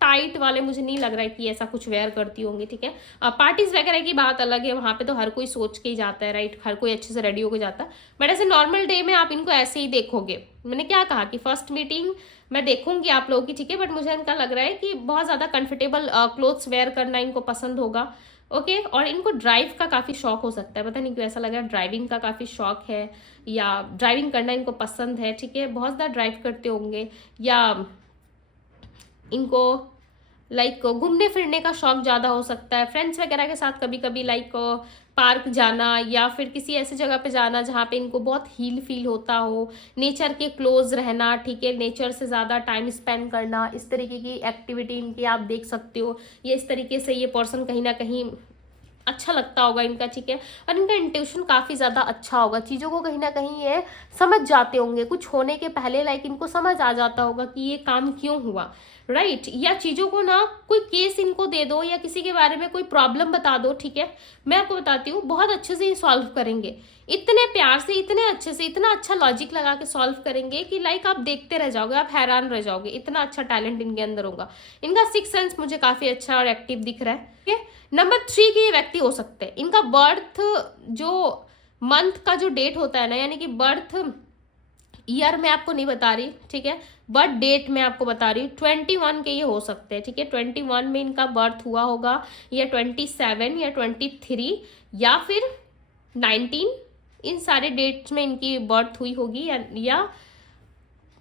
टाइट वाले मुझे नहीं लग रहा है कि ऐसा कुछ वेयर करती होंगी, ठीक है। पार्टीज वगैरह की बात अलग है, वहां पे तो हर कोई सोच के ही जाता है, राइट, हर कोई अच्छे से रेडी होकर जाता है। बट ऐसे नॉर्मल डे में आप इनको ऐसे ही देखोगे। मैंने क्या कहा कि फर्स्ट मीटिंग मैं देखूंगी आप लोगों की, ठीक है, बट मुझे इनका लग रहा है कि बहुत ज्यादा कंफर्टेबल क्लोथ्स वेयर करना इनको पसंद होगा, ओके। और इनको ड्राइव का काफी शौक हो सकता है, पता नहीं क्यों ऐसा लग रहा है ड्राइविंग का काफी शौक है, या ड्राइविंग करना इनको पसंद है, ठीक है। बहुत ज्यादा ड्राइव करते होंगे, या इनको लाइक घूमने फिरने का शौक ज़्यादा हो सकता है, फ्रेंड्स वगैरह के साथ कभी कभी लाइक पार्क जाना या फिर किसी ऐसी जगह पे जाना जहाँ पे इनको बहुत हील फील होता हो, नेचर के क्लोज रहना, ठीक है, नेचर से ज़्यादा टाइम स्पेंड करना, इस तरीके की एक्टिविटी इनकी आप देख सकते हो। ये इस तरीके से ये पर्सन कहीं ना कहीं अच्छा लगता होगा इनका, ठीक है। और इनका इंट्यूशन काफ़ी ज़्यादा अच्छा होगा, चीज़ों को कहीं ना कहीं ये समझ जाते होंगे, कुछ होने के पहले लाइक इनको समझ आ जाता होगा कि ये काम क्यों हुआ, राइट। या चीज़ों को ना कोई केस इनको दे दो या किसी के बारे में कोई प्रॉब्लम बता दो, ठीक है, मैं आपको बताती हूँ, बहुत अच्छे से ये सॉल्व करेंगे, इतने प्यार से, इतने अच्छे से, इतना अच्छा लॉजिक लगा के सॉल्व करेंगे कि लाइक आप देखते रह जाओगे, आप हैरान रह जाओगे, इतना अच्छा टैलेंट इनके अंदर होगा। इनका सिक्स सेंस मुझे काफ़ी अच्छा और एक्टिव दिख रहा है, ठीक है। नंबर 3 के ये व्यक्ति हो सकते हैं, इनका बर्थ जो मंथ का जो डेट होता है ना, यानी कि बर्थ ईयर मैं आपको नहीं बता रही, ठीक है, बर्थ डेट मैं आपको बता रही हूँ, 21 के ये हो सकते हैं, ठीक है, 21 में इनका बर्थ हुआ होगा, या 27 या 23 या फिर 19, इन सारे डेट्स में इनकी बर्थ हुई होगी, या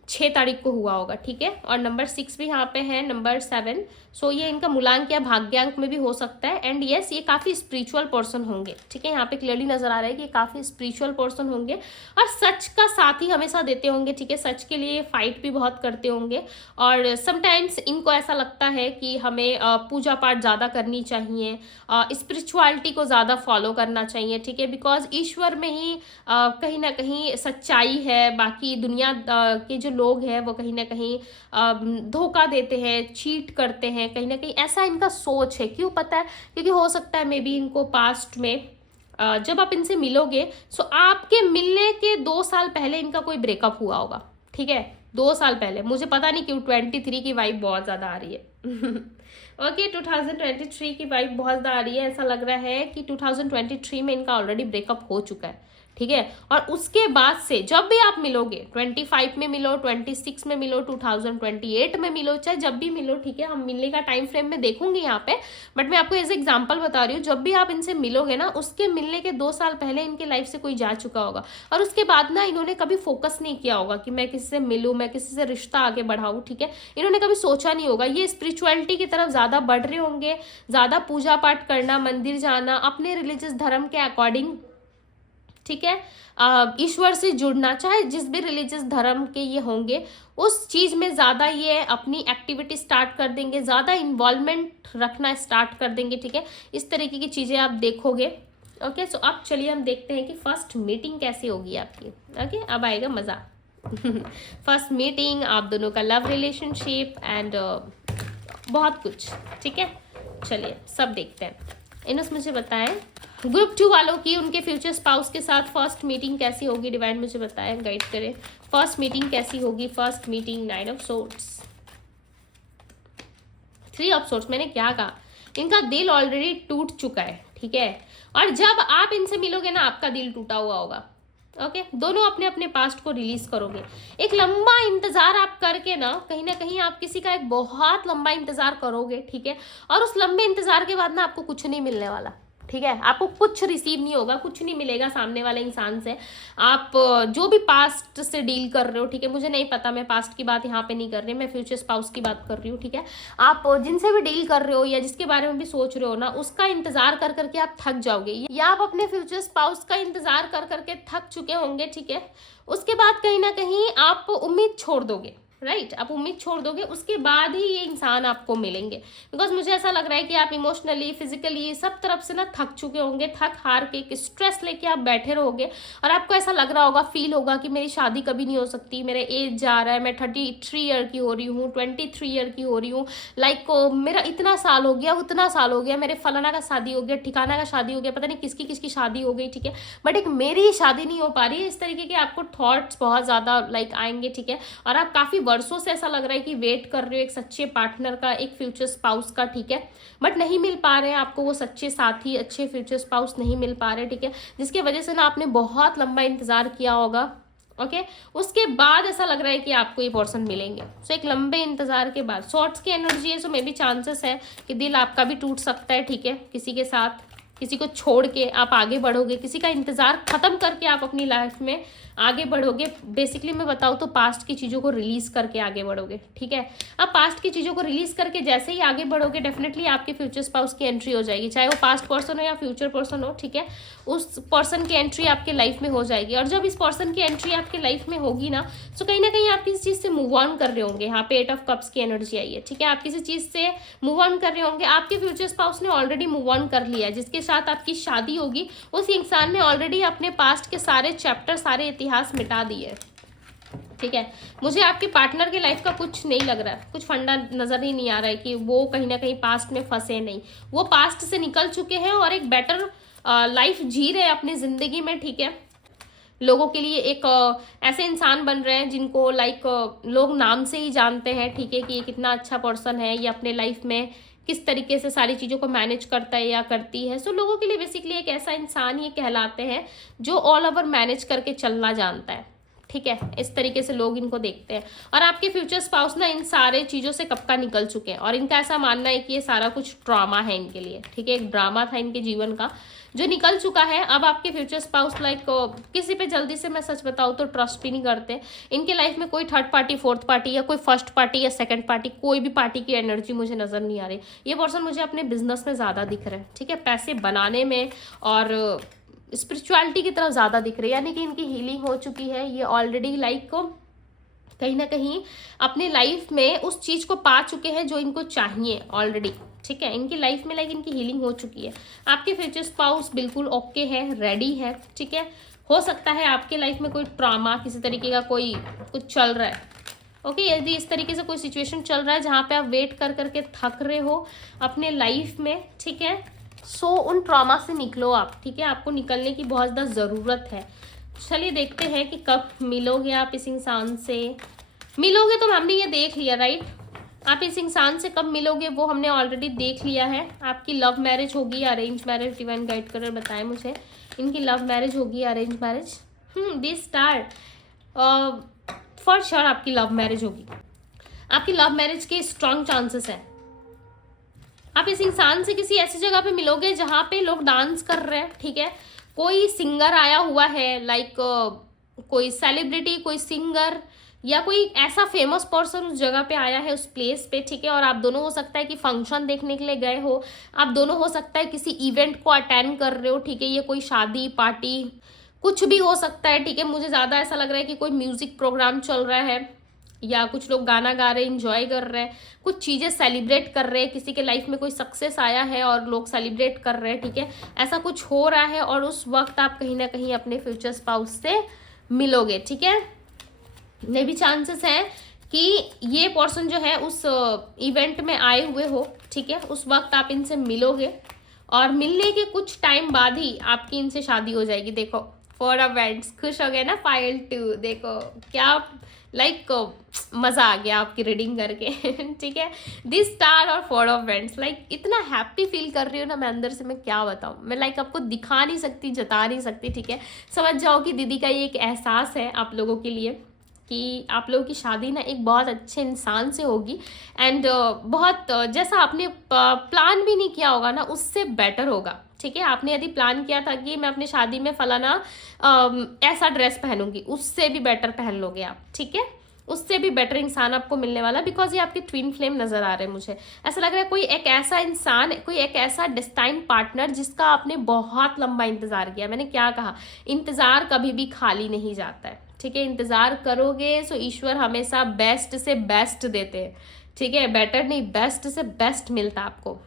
6 तारीख को हुआ होगा, ठीक है। और नंबर 6 भी यहाँ पे है, नंबर 7, सो ये इनका मूलांक या भाग्यांक में भी हो सकता है। एंड यस, ये काफ़ी स्पिरिचुअल पर्सन होंगे, ठीक है, यहाँ पे क्लियरली नजर आ रहा है कि ये काफ़ी स्पिरिचुअल पर्सन होंगे और सच का साथ ही हमेशा देते होंगे, ठीक है, सच के लिए फाइट भी बहुत करते होंगे। और समटाइम्स इनको ऐसा लगता है कि हमें पूजा पाठ ज़्यादा करनी चाहिए, स्पिरिचुअलिटी को ज़्यादा फॉलो करना चाहिए, ठीक है, बिकॉज ईश्वर में ही कहीं ना कहीं सच्चाई है, बाकी दुनिया के जो लोग हैं वो कहीं ना कहीं धोखा देते हैं, चीट करते हैं, कहीं ना कहीं ऐसा इनका सोच है। क्यों पता है? क्योंकि हो सकता है मे बी इनको पास्ट में जब आप इनसे मिलोगे, सो आपके मिलने के 2 साल पहले इनका कोई ब्रेकअप हुआ होगा, ठीक है, 2 साल पहले। मुझे पता नहीं क्यों 23 की वाइब बहुत ज़्यादा आ रही है ओके 2023 की वाइब बहुत ज़्यादा आ रही है। ऐसा लग रहा है कि 2023 में इनका ऑलरेडी ब्रेकअप हो चुका है, ठीक है। और उसके बाद से जब भी आप मिलोगे, 25 में मिलो, 26 में मिलो, 2028 में मिलो, चाहे जब भी मिलो, ठीक है, हम मिलने का टाइम फ्रेम में देखूंगे यहाँ पे, बट मैं आपको एज एग्जांपल बता रही हूँ, जब भी आप इनसे मिलोगे ना, उसके मिलने के 2 साल पहले इनके लाइफ से कोई जा चुका होगा। और उसके बाद ना इन्होंने कभी फोकस नहीं किया होगा कि मैं किसी से मिलूँ, मैं किसी से रिश्ता आगे बढ़ाऊँ, ठीक है, इन्होंने कभी सोचा नहीं होगा। ये स्पिरिचुअलिटी की तरफ ज़्यादा बढ़ रहे होंगे, ज़्यादा पूजा पाठ करना, मंदिर जाना, अपने रिलीजियस धर्म के अकॉर्डिंग, ठीक है, ईश्वर से जुड़ना, चाहे जिस भी रिलीजियस धर्म के ये होंगे, उस चीज़ में ज़्यादा ये अपनी एक्टिविटी स्टार्ट कर देंगे, ज़्यादा इन्वॉल्वमेंट रखना स्टार्ट कर देंगे, ठीक है, इस तरीके की चीज़ें आप देखोगे। ओके, सो अब चलिए हम देखते हैं कि फर्स्ट मीटिंग कैसी होगी आपकी। ओके, अब आएगा मज़ा फर्स्ट मीटिंग, आप दोनों का लव रिलेशनशिप एंड बहुत कुछ, ठीक है। चलिए सब देखते हैं। इनस मुझे बताएं ग्रुप 2 वालों की उनके फ्यूचर स्पाउस के साथ फर्स्ट मीटिंग कैसी होगी, डिवाइन मुझे बताएं, गाइड करें, फर्स्ट मीटिंग कैसी होगी। First meeting 9 of swords, 3 of swords. मैंने क्या कहा, इनका दिल ऑलरेडी टूट चुका है, ठीक है, और जब आप इनसे मिलोगे ना, आपका दिल टूटा हुआ होगा। ओके, दोनों अपने अपने पास्ट को रिलीज करोगे। एक लंबा इंतजार आप करके ना कहीं आप किसी का एक बहुत लंबा इंतजार करोगे, ठीक है, और उस लंबे इंतजार के बाद ना आपको कुछ नहीं मिलने वाला, ठीक है, आपको कुछ रिसीव नहीं होगा, कुछ नहीं मिलेगा सामने वाले इंसान से। आप जो भी पास्ट से डील कर रहे हो, ठीक है, मुझे नहीं पता, मैं पास्ट की बात यहाँ पे नहीं कर रही, मैं फ्यूचर स्पाउस की बात कर रही हूँ, ठीक है। आप जिनसे भी डील कर रहे हो या जिसके बारे में भी सोच रहे हो ना, उसका इंतजार कर करके आप थक जाओगे, या आप अपने फ्यूचर स्पाउस का इंतजार कर करके थक चुके होंगे, ठीक है। उसके बाद कहीं ना कहीं आप उम्मीद छोड़ दोगे, राइट, आप उम्मीद छोड़ दोगे, उसके बाद ही ये इंसान आपको मिलेंगे। बिकॉज मुझे ऐसा लग रहा है कि आप इमोशनली, फिजिकली, सब तरफ से ना थक चुके होंगे, थक हार के, एक स्ट्रेस लेके आप बैठे रहोगे, और आपको ऐसा लग रहा होगा, फील होगा कि मेरी शादी कभी नहीं हो सकती, मेरा एज जा रहा है, मैं 33 ईयर की हो रही हूँ, 23 ईयर की हो रही हूँ, लाइक मेरा इतना साल हो गया, उतना साल हो गया, मेरे फलाना का शादी हो गया, ठिकाना का शादी हो गया, पता नहीं किसकी किसकी शादी हो गई, ठीक है, बट एक मेरी शादी नहीं हो पा रही है। इस तरीके के आपको थॉट्स बहुत ज़्यादा लाइक आएंगे, ठीक है, और आप काफ़ी वर्षों से ऐसा लग रहा है कि वेट कर रहे हो एक सच्चे पार्टनर का, एक फ्यूचर स्पाउस का, ठीक है, बट नहीं मिल पा रहे हैं आपको वो सच्चे साथी, अच्छे फ्यूचर स्पाउस नहीं मिल पा रहे, ठीक है, जिसकी वजह से ना आपने बहुत लंबा इंतजार किया होगा। ओके, उसके बाद ऐसा लग रहा है कि आपको ये पर्सन मिलेंगे। सो एक लंबे इंतजार के बाद शॉर्ट्स की एनर्जी है, सो मे भी चांसेस है कि दिल आपका भी टूट सकता है, ठीक है, किसी के साथ, किसी को छोड़ के आप आगे बढ़ोगे, किसी का इंतजार खत्म करके आप अपनी लाइफ में आगे बढ़ोगे। बेसिकली मैं बताऊँ तो पास्ट की चीज़ों को रिलीज़ करके आगे बढ़ोगे, ठीक है। अब पास्ट की चीज़ों को रिलीज़ करके जैसे ही आगे बढ़ोगे, डेफिनेटली आपके फ्यूचर स्पाउस की एंट्री हो जाएगी, चाहे वो पास्ट पर्सन हो या फ्यूचर पर्सन हो, ठीक है। उस पर्सन की एंट्री आपके लाइफ में हो जाएगी, और जब इस पर्सन की एंट्री आपके लाइफ में होगी ना, तो कहीं ना कहीं आप किसी चीज़ से मूव ऑन कर रहे होंगे। यहाँ पे 8 ऑफ कप्स की एनर्जी आई है, ठीक है। आप किसी चीज़ से मूव ऑन कर रहे होंगे, आपके फ्यूचर स्पाउस ने ऑलरेडी मूव ऑन कर लिया है। जिसके साथ आपकी शादी होगी उस इंसान ने ऑलरेडी अपने पास्ट के सारे चैप्टर, सारे इतिहास मिटा दिए, ठीक है। मुझे आपके पार्टनर के लाइफ का कुछ नहीं लग रहा है, कुछ फंडा नजर ही नहीं आ रहा है कि वो कहीं ना कहीं पास्ट में फंसे नहीं। वो पास्ट से निकल चुके हैं और एक बेटर लाइफ जी रहे हैं अपनी जिंदगी में, ठीक है। लोगों के लिए एक ऐसे इंसान बन रहे हैं जिनको लोग नाम से ही जानते हैं, ठीक है, कि ये कितना अच्छा पर्सन है, ये अपने लाइफ में किस तरीके से सारी चीज़ों को मैनेज करता है या करती है। सो लोगों के लिए बेसिकली एक ऐसा इंसान ये कहलाते हैं जो ऑल ओवर मैनेज करके चलना जानता है, ठीक है। इस तरीके से लोग इनको देखते हैं। और आपके फ्यूचर स्पाउस ना इन सारे चीज़ों से कब का निकल चुके हैं, और इनका ऐसा मानना है कि ये सारा कुछ ड्रामा है इनके लिए, ठीक है। एक ड्रामा था इनके जीवन का जो निकल चुका है। अब आपके फ्यूचर स्पाउस किसी पे जल्दी से मैं सच बताऊँ तो ट्रस्ट भी नहीं करते। इनके लाइफ में कोई थर्ड पार्टी, फोर्थ पार्टी या कोई फर्स्ट पार्टी या सेकंड पार्टी, कोई भी पार्टी की एनर्जी मुझे नज़र नहीं आ रही। ये पर्सन मुझे अपने बिजनेस में ज़्यादा दिख रहा है, ठीक है, पैसे बनाने में और स्पिरिचुअलिटी की तरफ ज़्यादा दिख रही है। यानी कि इनकी हीलिंग हो चुकी है, ये ऑलरेडी कहीं ना कहीं अपने लाइफ में उस चीज़ को पा चुके हैं जो इनको चाहिए ऑलरेडी, ठीक है। इनकी लाइफ में इनकी हीलिंग हो चुकी है। आपके फ्यूचर स्पाउस बिल्कुल ओके है, रेडी है, ठीक है। हो सकता है आपके लाइफ में कोई ट्रॉमा, किसी तरीके का कोई कुछ चल रहा है, ओके। यदि इस तरीके से कोई सिचुएशन चल रहा है जहाँ पे आप वेट कर करके थक रहे हो अपने लाइफ में, ठीक है, सो उन ट्रॉमा से निकलो आप, ठीक है। आपको निकलने की बहुत ज़्यादा ज़रूरत है। चलिए देखते हैं कि कब मिलोगे आप इस इंसान से। मिलोगे तो हमने ये देख लिया, राइट। आप इस इंसान से कब मिलोगे वो हमने ऑलरेडी देख लिया है। आपकी लव मैरिज होगी या अरेंज मैरिज, डिवाइन गाइड कर बताएं मुझे। इनकी लव मैरिज होगी या arrange marriage? This star for sure आपकी लव मैरिज होगी। आपकी लव मैरिज के स्ट्रॉन्ग चांसेस हैं। आप इस इंसान से किसी ऐसी जगह पे मिलोगे जहाँ पे लोग डांस कर रहे हैं, ठीक है। कोई सिंगर आया हुआ है, कोई सेलिब्रिटी, कोई सिंगर या कोई ऐसा फेमस पर्सन उस जगह पे आया है, उस प्लेस पे, ठीक है। और आप दोनों हो सकता है कि फंक्शन देखने के लिए गए हो, आप दोनों हो सकता है किसी इवेंट को अटेंड कर रहे हो, ठीक है। ये कोई शादी पार्टी कुछ भी हो सकता है, ठीक है। मुझे ज़्यादा ऐसा लग रहा है कि कोई म्यूजिक प्रोग्राम चल रहा है या कुछ लोग गाना गा रहे हैं, इंजॉय कर रहे हैं, कुछ चीज़ें सेलिब्रेट कर रहे हैं। किसी के लाइफ में कोई सक्सेस आया है और लोग सेलिब्रेट कर रहे हैं, ठीक है। ऐसा कुछ हो रहा है और उस वक्त आप कहीं ना कहीं अपने फ्यूचर स्पाउस से मिलोगे, ठीक है। मे भी चांसेस है कि ये पर्सन जो है उस इवेंट में आए हुए हो, ठीक है। उस वक्त आप इनसे मिलोगे और मिलने के कुछ टाइम बाद ही आपकी इनसे शादी हो जाएगी। देखो 4 ऑफ वैंड्स, खुश हो गए ना फाइल 2, देखो क्या मज़ा आ गया आपकी रीडिंग करके ठीक है। दिस स्टार और 4 ऑफ वैंड्स, इतना हैप्पी फील कर रही हूँ ना मैं अंदर से, मैं क्या बताऊँ। मैं आपको दिखा नहीं सकती, जता नहीं सकती, ठीक है। समझ जाओ कि दीदी का ये एक एहसास है आप लोगों के लिए कि आप लोगों की शादी ना एक बहुत अच्छे इंसान से होगी एंड बहुत जैसा आपने प्लान भी नहीं किया होगा ना उससे बेटर होगा, ठीक है। आपने यदि प्लान किया था कि मैं अपनी शादी में फलाना ऐसा ड्रेस पहनूंगी, उससे भी बेटर पहन लोगे आप, ठीक है। उससे भी बेटर इंसान आपको मिलने वाला, बिकॉज ये आपके ट्विन फ्लेम नजर आ रहे हैं। मुझे ऐसा लग रहा है कोई एक ऐसा इंसान, कोई एक ऐसा डेस्टाइन पार्टनर जिसका आपने बहुत लंबा इंतजार किया। मैंने क्या कहा, इंतजार कभी भी खाली नहीं जाता है, ठीक है। इंतजार करोगे तो ईश्वर हमेशा बेस्ट से बेस्ट देते हैं, ठीक है। बेटर नहीं, बेस्ट से बेस्ट मिलता आपको,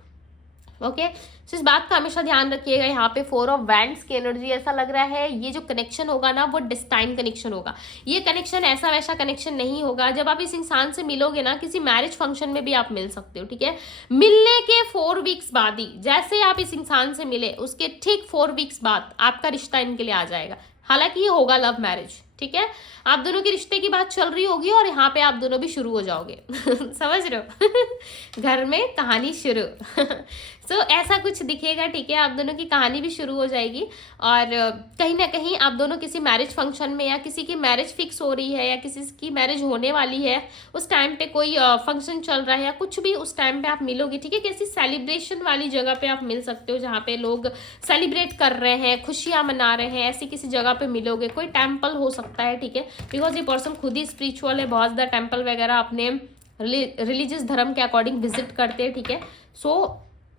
ओके। तो इस बात का हमेशा ध्यान रखिएगा। यहाँ पे 4 ऑफ वैंड्स की एनर्जी, ऐसा लग रहा है ये जो कनेक्शन होगा ना वो डेस्टाइन कनेक्शन होगा। ये कनेक्शन ऐसा वैसा कनेक्शन नहीं होगा। जब आप इस इंसान से मिलोगे ना, किसी मैरिज फंक्शन में भी आप मिल सकते हो, ठीक है। मिलने के 4 वीक्स बाद ही, जैसे आप इस इंसान से मिले उसके ठीक 4 वीक्स बाद आपका रिश्ता इनके लिए आ जाएगा। हालांकि ये होगा लव मैरिज, ठीक है। आप दोनों के रिश्ते की बात चल रही होगी और यहाँ पे आप दोनों भी शुरू हो जाओगे समझ रहे हो घर में कहानी शुरू सो ऐसा कुछ दिखेगा, ठीक है। आप दोनों की कहानी भी शुरू हो जाएगी और कहीं ना कहीं आप दोनों किसी मैरिज फंक्शन में, या किसी की मैरिज फिक्स हो रही है या किसी की मैरिज होने वाली है, उस टाइम पे कोई फंक्शन चल रहा है या कुछ भी, उस टाइम पे आप मिलोगे, ठीक है। किसी सेलिब्रेशन वाली जगह पे आप मिल सकते हो जहाँ पे लोग सेलिब्रेट कर रहे हैं, खुशियाँ मना रहे हैं, ऐसी किसी जगह पे मिलोगे। कोई टेम्पल हो सकता सकता है, ठीक है, बिकॉज ये पर्सन खुद ही स्पिरिचुअल है, बहुत ज़्यादा टेम्पल वगैरह अपने रिलीजियस धर्म के अकॉर्डिंग विजिट करते हैं, ठीक है। सो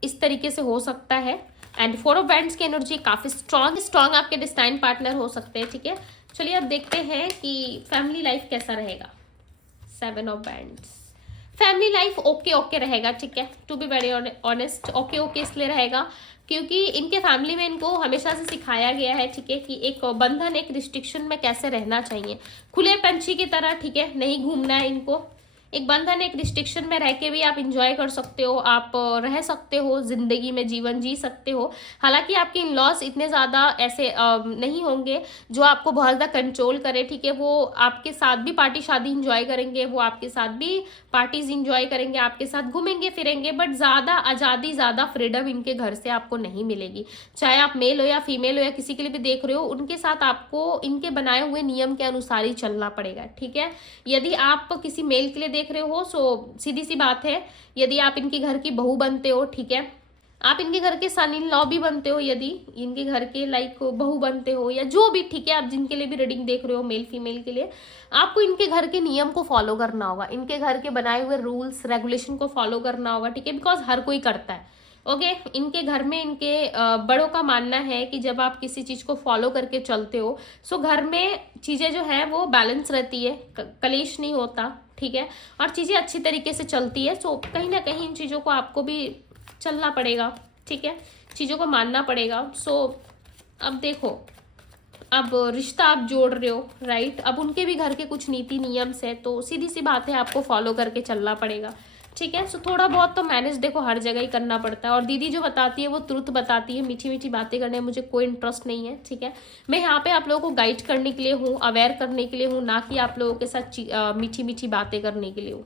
इस तरीके से हो सकता है। एंड 4 ऑफ बैंड्स की एनर्जी काफ़ी स्ट्रॉन्ग आपके डिस्टाइन पार्टनर हो सकते हैं, ठीक है। चलिए अब देखते हैं कि फैमिली लाइफ कैसा रहेगा। 7 of wands, family life okay रहेगा, ठीक है। To be very honest, okay इसलिए रहेगा क्योंकि इनके फैमिली में इनको हमेशा से सिखाया गया है, ठीक है, कि एक बंधन, एक रिस्ट्रिक्शन में कैसे रहना चाहिए, खुले पंछी की तरह, ठीक है, नहीं घूमना है इनको। एक बंधन, एक रिस्ट्रिक्शन में रह के भी आप इंजॉय कर सकते हो, आप रह सकते हो, जिंदगी में जीवन जी सकते हो। हालांकि आपके इन लॉस इतने ज़्यादा ऐसे नहीं होंगे जो आपको बहुत ज़्यादा कंट्रोल करे, ठीक है। वो आपके साथ भी पार्टी शादी इंजॉय करेंगे, वो आपके साथ भी पार्टीज इंजॉय करेंगे, आपके साथ घूमेंगे फिरेंगे, बट ज़्यादा आज़ादी, ज़्यादा फ्रीडम इनके घर से आपको नहीं मिलेगी। चाहे आप मेल हो या फीमेल हो या किसी के लिए भी देख रहे हो, उनके साथ आपको इनके बनाए हुए नियम के अनुसार ही चलना पड़ेगा, ठीक है। यदि आप किसी मेल के लिए देख रहे हो, सो सीधी सी बात है, यदि आप इनके घर की बहू बनते हो, ठीक है, आप इनके घर के सन इन लॉ भी बनते हो, यदि इनके घर के लाइक बहू बनते हो या जो भी, ठीक है, आप जिनके लिए भी रीडिंग देख रहे हो, मेल फीमेल के लिए, आपको इनके घर के नियम को फॉलो करना होगा, इनके घर के बनाए हुए रूल्स रेगुलेशन को फॉलो करना होगा, ठीक है, बिकॉज हर कोई करता है, ओके। इनके घर में इनके बड़ों का मानना है कि जब आप किसी चीज़ को फॉलो करके चलते हो, सो घर में चीज़ें जो है वो बैलेंस रहती है, कलेश नहीं होता, ठीक है, और चीज़ें अच्छी तरीके से चलती है। सो कहीं ना कहीं इन चीज़ों को आपको भी चलना पड़ेगा, ठीक है, चीज़ों को मानना पड़ेगा। सो अब देखो, अब रिश्ता आप जोड़ रहे हो, राइट, अब उनके भी घर के कुछ नीति नियम से, तो सीधी सी बात है आपको फॉलो करके चलना पड़ेगा, ठीक है। सो थोड़ा बहुत तो मैनेज देखो हर जगह ही करना पड़ता है, और दीदी जो बताती है वो ट्रुथ बताती है, मीठी मीठी बातें करने में मुझे कोई इंटरेस्ट नहीं है, ठीक है। मैं यहाँ पे आप लोगों को गाइड करने के लिए हूँ, अवेयर करने के लिए हूँ, ना कि आप लोगों के साथ मीठी मीठी बातें करने के लिए हूँ,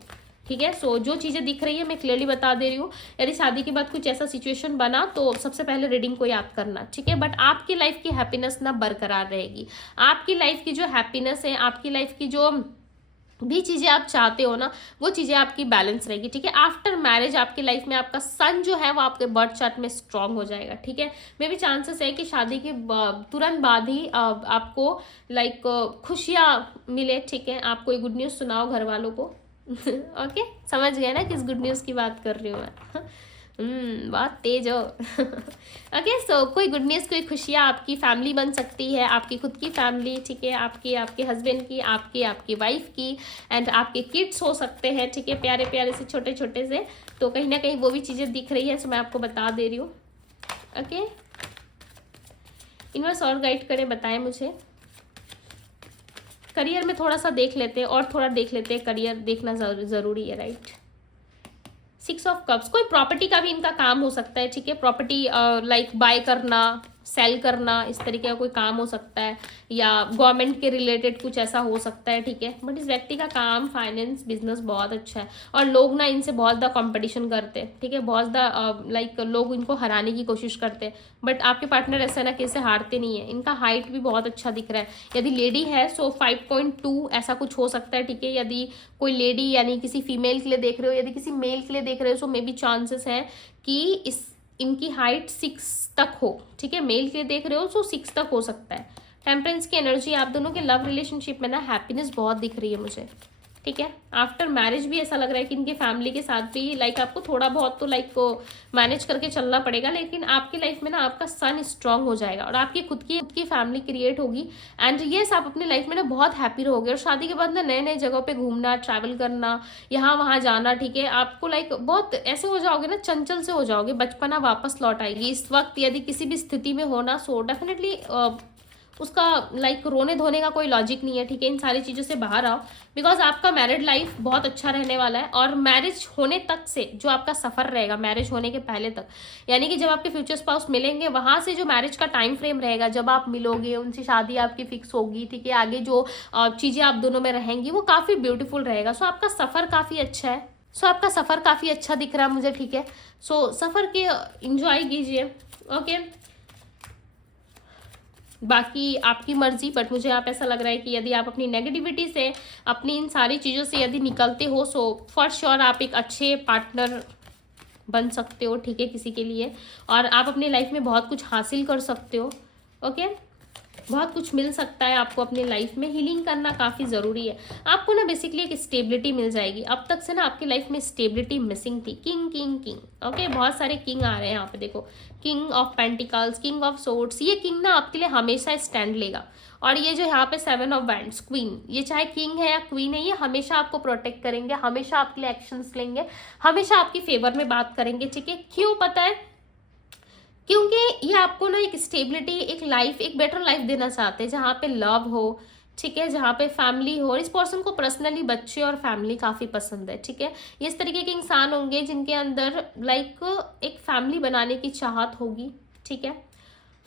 ठीक है। सो जो चीज़ें दिख रही है मैं क्लियरली बता दे रही हूँ। यदि शादी के बाद कुछ ऐसा सिचुएशन बना तो सबसे पहले रीडिंग को याद करना, ठीक है। बट आपकी लाइफ की हैप्पीनेस ना बरकरार रहेगी, आपकी लाइफ की जो हैप्पीनेस है, आपकी लाइफ की जो भी चीज़ें आप चाहते हो ना, वो चीज़ें आपकी बैलेंस रहेगी, ठीक है। आफ्टर मैरिज आपकी लाइफ में आपका सन जो है वो आपके बर्थ चार्ट में स्ट्रांग हो जाएगा, ठीक है। मे भी चांसेस है कि शादी के तुरंत बाद ही आपको लाइक खुशियाँ मिले, ठीक है, आप कोई गुड न्यूज़ सुनाओ घर वालों को। ओके, समझ गए ना किस गुड न्यूज़ की बात कर रही हूँ मैं। बहुत तेज हो। ओके, सो कोई गुड न्यूज़, कोई खुशियाँ, आपकी फैमिली बन सकती है, आपकी खुद की फैमिली, ठीक है, आपके हस्बैंड की, आपकी वाइफ की, एंड आपके किड्स हो सकते हैं, ठीक है, प्यारे प्यारे से छोटे छोटे से। तो कहीं ना कहीं वो भी चीज़ें दिख रही है, सो मैं आपको बता दे रही हूँ। ओके, यूनिवर्स और गाइड करें, बताएं मुझे। करियर में थोड़ा सा देख लेते हैं, और थोड़ा देख लेते हैं, करियर देखना ज़रूरी है, राइट। 6 ऑफ कप्स, कोई प्रॉपर्टी का भी इनका काम हो सकता है, ठीक है, प्रॉपर्टी लाइक बाय करना, सेल करना, इस तरीके का कोई काम हो सकता है, या गवर्नमेंट के रिलेटेड कुछ ऐसा हो सकता है, ठीक है। बट इस व्यक्ति का काम, फाइनेंस, बिजनेस बहुत अच्छा है, और लोग ना इनसे बहुत ज़्यादा कंपटीशन करते हैं, ठीक है, बहुत ज़्यादा लाइक लोग इनको हराने की कोशिश करते हैं, बट आपके पार्टनर ऐसा ना कैसे हारते नहीं है। इनका हाइट भी बहुत अच्छा दिख रहा है, यदि लेडी है सो 5.2 ऐसा कुछ हो सकता है, ठीक है। यदि कोई लेडी यानी किसी फीमेल के लिए देख रहे हो, यदि किसी मेल के लिए देख रहे हो, सो मे बी चांसेस है कि इनकी हाइट 6 तक हो, ठीक है। मेल के लिए देख रहे हो सो 6 तक हो सकता है। टेम्परेंस की एनर्जी, आप दोनों के लव रिलेशनशिप में ना हैप्पीनेस बहुत दिख रही है मुझे, ठीक है। आफ्टर मैरिज भी ऐसा लग रहा है कि इनके फैमिली के साथ भी लाइक आपको थोड़ा बहुत तो लाइक को मैनेज करके चलना पड़ेगा, लेकिन आपकी लाइफ में ना आपका सन स्ट्रांग हो जाएगा, और आपकी खुद की फैमिली क्रिएट होगी, एंड येस आप अपनी लाइफ में ना बहुत हैप्पी रहोगे। और शादी के बाद ना नए नए जगहों पे घूमना, ट्रैवल करना, यहाँ वहाँ जाना, ठीक है, आपको लाइक बहुत ऐसे हो जाओगे ना, चंचल से हो जाओगे, बचपना वापस लौट आएगी। इस वक्त यदि किसी भी स्थिति में होना, सो डेफिनेटली उसका लाइक रोने धोने का कोई लॉजिक नहीं है, ठीक है। इन सारी चीज़ों से बाहर आओ, बिकॉज आपका मैरिड लाइफ बहुत अच्छा रहने वाला है, और मैरिज होने तक से जो आपका सफ़र रहेगा, मैरिज होने के पहले तक, यानी कि जब आपके फ्यूचर स्पाउस मिलेंगे, वहाँ से जो मैरिज का टाइम फ्रेम रहेगा, जब आप मिलोगे, उनसे शादी आपकी फिक्स होगी, ठीक है, आगे जो चीज़ें आप दोनों में रहेंगी वो काफ़ी ब्यूटीफुल रहेगा। सो आपका सफ़र काफ़ी अच्छा है, आपका सफ़र काफ़ी अच्छा दिख रहा है मुझे, ठीक है। सो सफ़र के इंजॉय कीजिए, ओके। बाकी आपकी मर्जी, बट मुझे आप ऐसा लग रहा है कि यदि आप अपनी नेगेटिविटी से, अपनी इन सारी चीज़ों से यदि निकलते हो, सो फॉर श्योर आप एक अच्छे पार्टनर बन सकते हो, ठीक है, किसी के लिए, और आप अपनी लाइफ में बहुत कुछ हासिल कर सकते हो, ओके। बहुत कुछ मिल सकता है आपको अपनी लाइफ में। हीलिंग करना काफ़ी ज़रूरी है। आपको ना बेसिकली एक स्टेबिलिटी मिल जाएगी। अब तक से ना आपकी लाइफ में स्टेबिलिटी मिसिंग थी। किंग किंग किंग, ओके, बहुत सारे किंग आ रहे हैं यहाँ पे, देखो, king of pentacles, king of swords. ये किंग ना आपके लिए हमेशा स्टैंड लेगा। और ये जो यहाँ पे 7 ऑफ वैंड्स, क्वीन, ये चाहे किंग है या क्वीन है, ये हमेशा आपको प्रोटेक्ट करेंगे, हमेशा आपके लिए एक्शंस लेंगे, हमेशा आपकी फेवर में बात करेंगे, ठीक है। क्यों पता है? क्योंकि ये आपको ना एक स्टेबिलिटी, एक लाइफ, एक बेटर लाइफ देना चाहते हैं, जहाँ पे लव हो, ठीक है, जहाँ पे फैमिली हो। और इस पर्सन को पर्सनली बच्चे और फैमिली काफ़ी पसंद है, ठीक है। ये इस तरीके के इंसान होंगे जिनके अंदर लाइक एक फैमिली बनाने की चाहत होगी, ठीक है,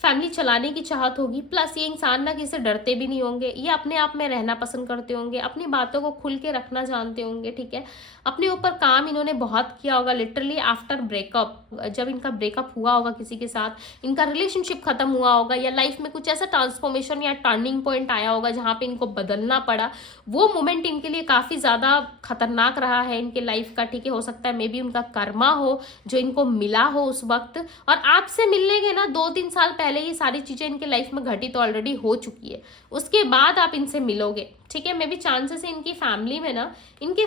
फैमिली चलाने की चाहत होगी। प्लस ये इंसान ना किसी से डरते भी नहीं होंगे, ये अपने आप में रहना पसंद करते होंगे, अपनी बातों को खुल के रखना जानते होंगे, ठीक है। अपने ऊपर काम इन्होंने बहुत किया होगा, लिटरली आफ्टर ब्रेकअप, जब इनका ब्रेकअप हुआ होगा किसी के साथ, इनका रिलेशनशिप खत्म हुआ होगा, या लाइफ में कुछ ऐसा ट्रांसफॉर्मेशन या टर्निंग पॉइंट आया होगा जहाँ पे इनको बदलना पड़ा, वो मोमेंट इनके लिए काफ़ी ज़्यादा खतरनाक रहा है इनके लाइफ का, ठीक है। हो सकता है मे बी उनका कर्मा हो जो इनको मिला हो उस वक्त, और आपसे मिलने के ना 2-3 साल पहले ये सारी चीज़ें इनके लाइफ में घटित ऑलरेडी हो चुकी है, उसके बाद आप इनसे मिलोगे, ठीक है। मे बी चांसेस है इनकी फैमिली में ना इनके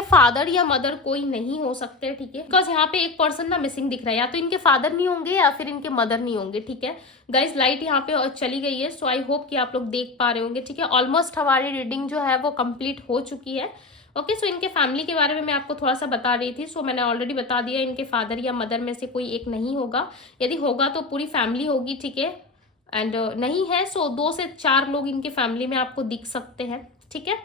फादर या मदर कोई नहीं हो सकते, ठीक है, बिकॉज यहाँ पे एक पर्सन ना मिसिंग दिख रहा है, या तो इनके फादर नहीं होंगे या फिर इनके मदर नहीं होंगे, ठीक है। गाइस लाइट यहाँ पे चली गई है, सो आई होप कि आप लोग देख पा रहे होंगे, ठीक है। ऑलमोस्ट हमारी रीडिंग जो है वो कंप्लीट हो चुकी है, ओके। सो इनके फैमिली के बारे में मैं आपको थोड़ा सा बता रही थी, सो मैंने ऑलरेडी बता दिया, इनके फादर या मदर में से कोई एक नहीं होगा, यदि होगा तो पूरी फैमिली होगी, ठीक है। एंड नहीं है, सो 2 से 4 लोग इनके फैमिली में आपको दिख सकते हैं, ठीक है।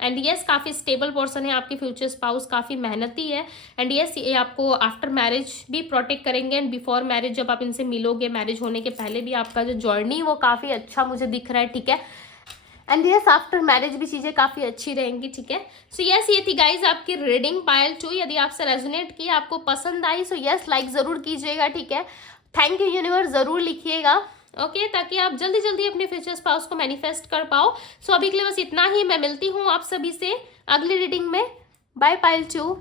एंड यस, काफ़ी स्टेबल पर्सन है आपके फ्यूचर स्पाउस, काफ़ी मेहनती है। एंड यस, ये आपको आफ्टर मैरिज भी प्रोटेक्ट करेंगे, एंड बिफोर मैरिज जब आप इनसे मिलोगे, मैरिज होने के पहले भी आपका जो जर्नी वो काफ़ी अच्छा मुझे दिख रहा है, ठीक है। एंड यस, आफ्टर मैरिज भी चीज़ें काफ़ी अच्छी रहेंगी, ठीक है। सो यस, ये थी गाइज आपकी रीडिंग पायल 2। यदि आपसे रेजोनेट की, आपको पसंद आई, सो यस लाइक ज़रूर कीजिएगा, ठीक है। थैंक यू यूनिवर्स ज़रूर लिखिएगा, ओके, ताकि आप जल्दी जल्दी अपने फ्यूचर स्पाउस को मैनिफेस्ट कर पाओ। सो अभी के लिए बस इतना ही, मैं मिलती हूँ आप सभी से अगली रीडिंग में। बाय पायल 2।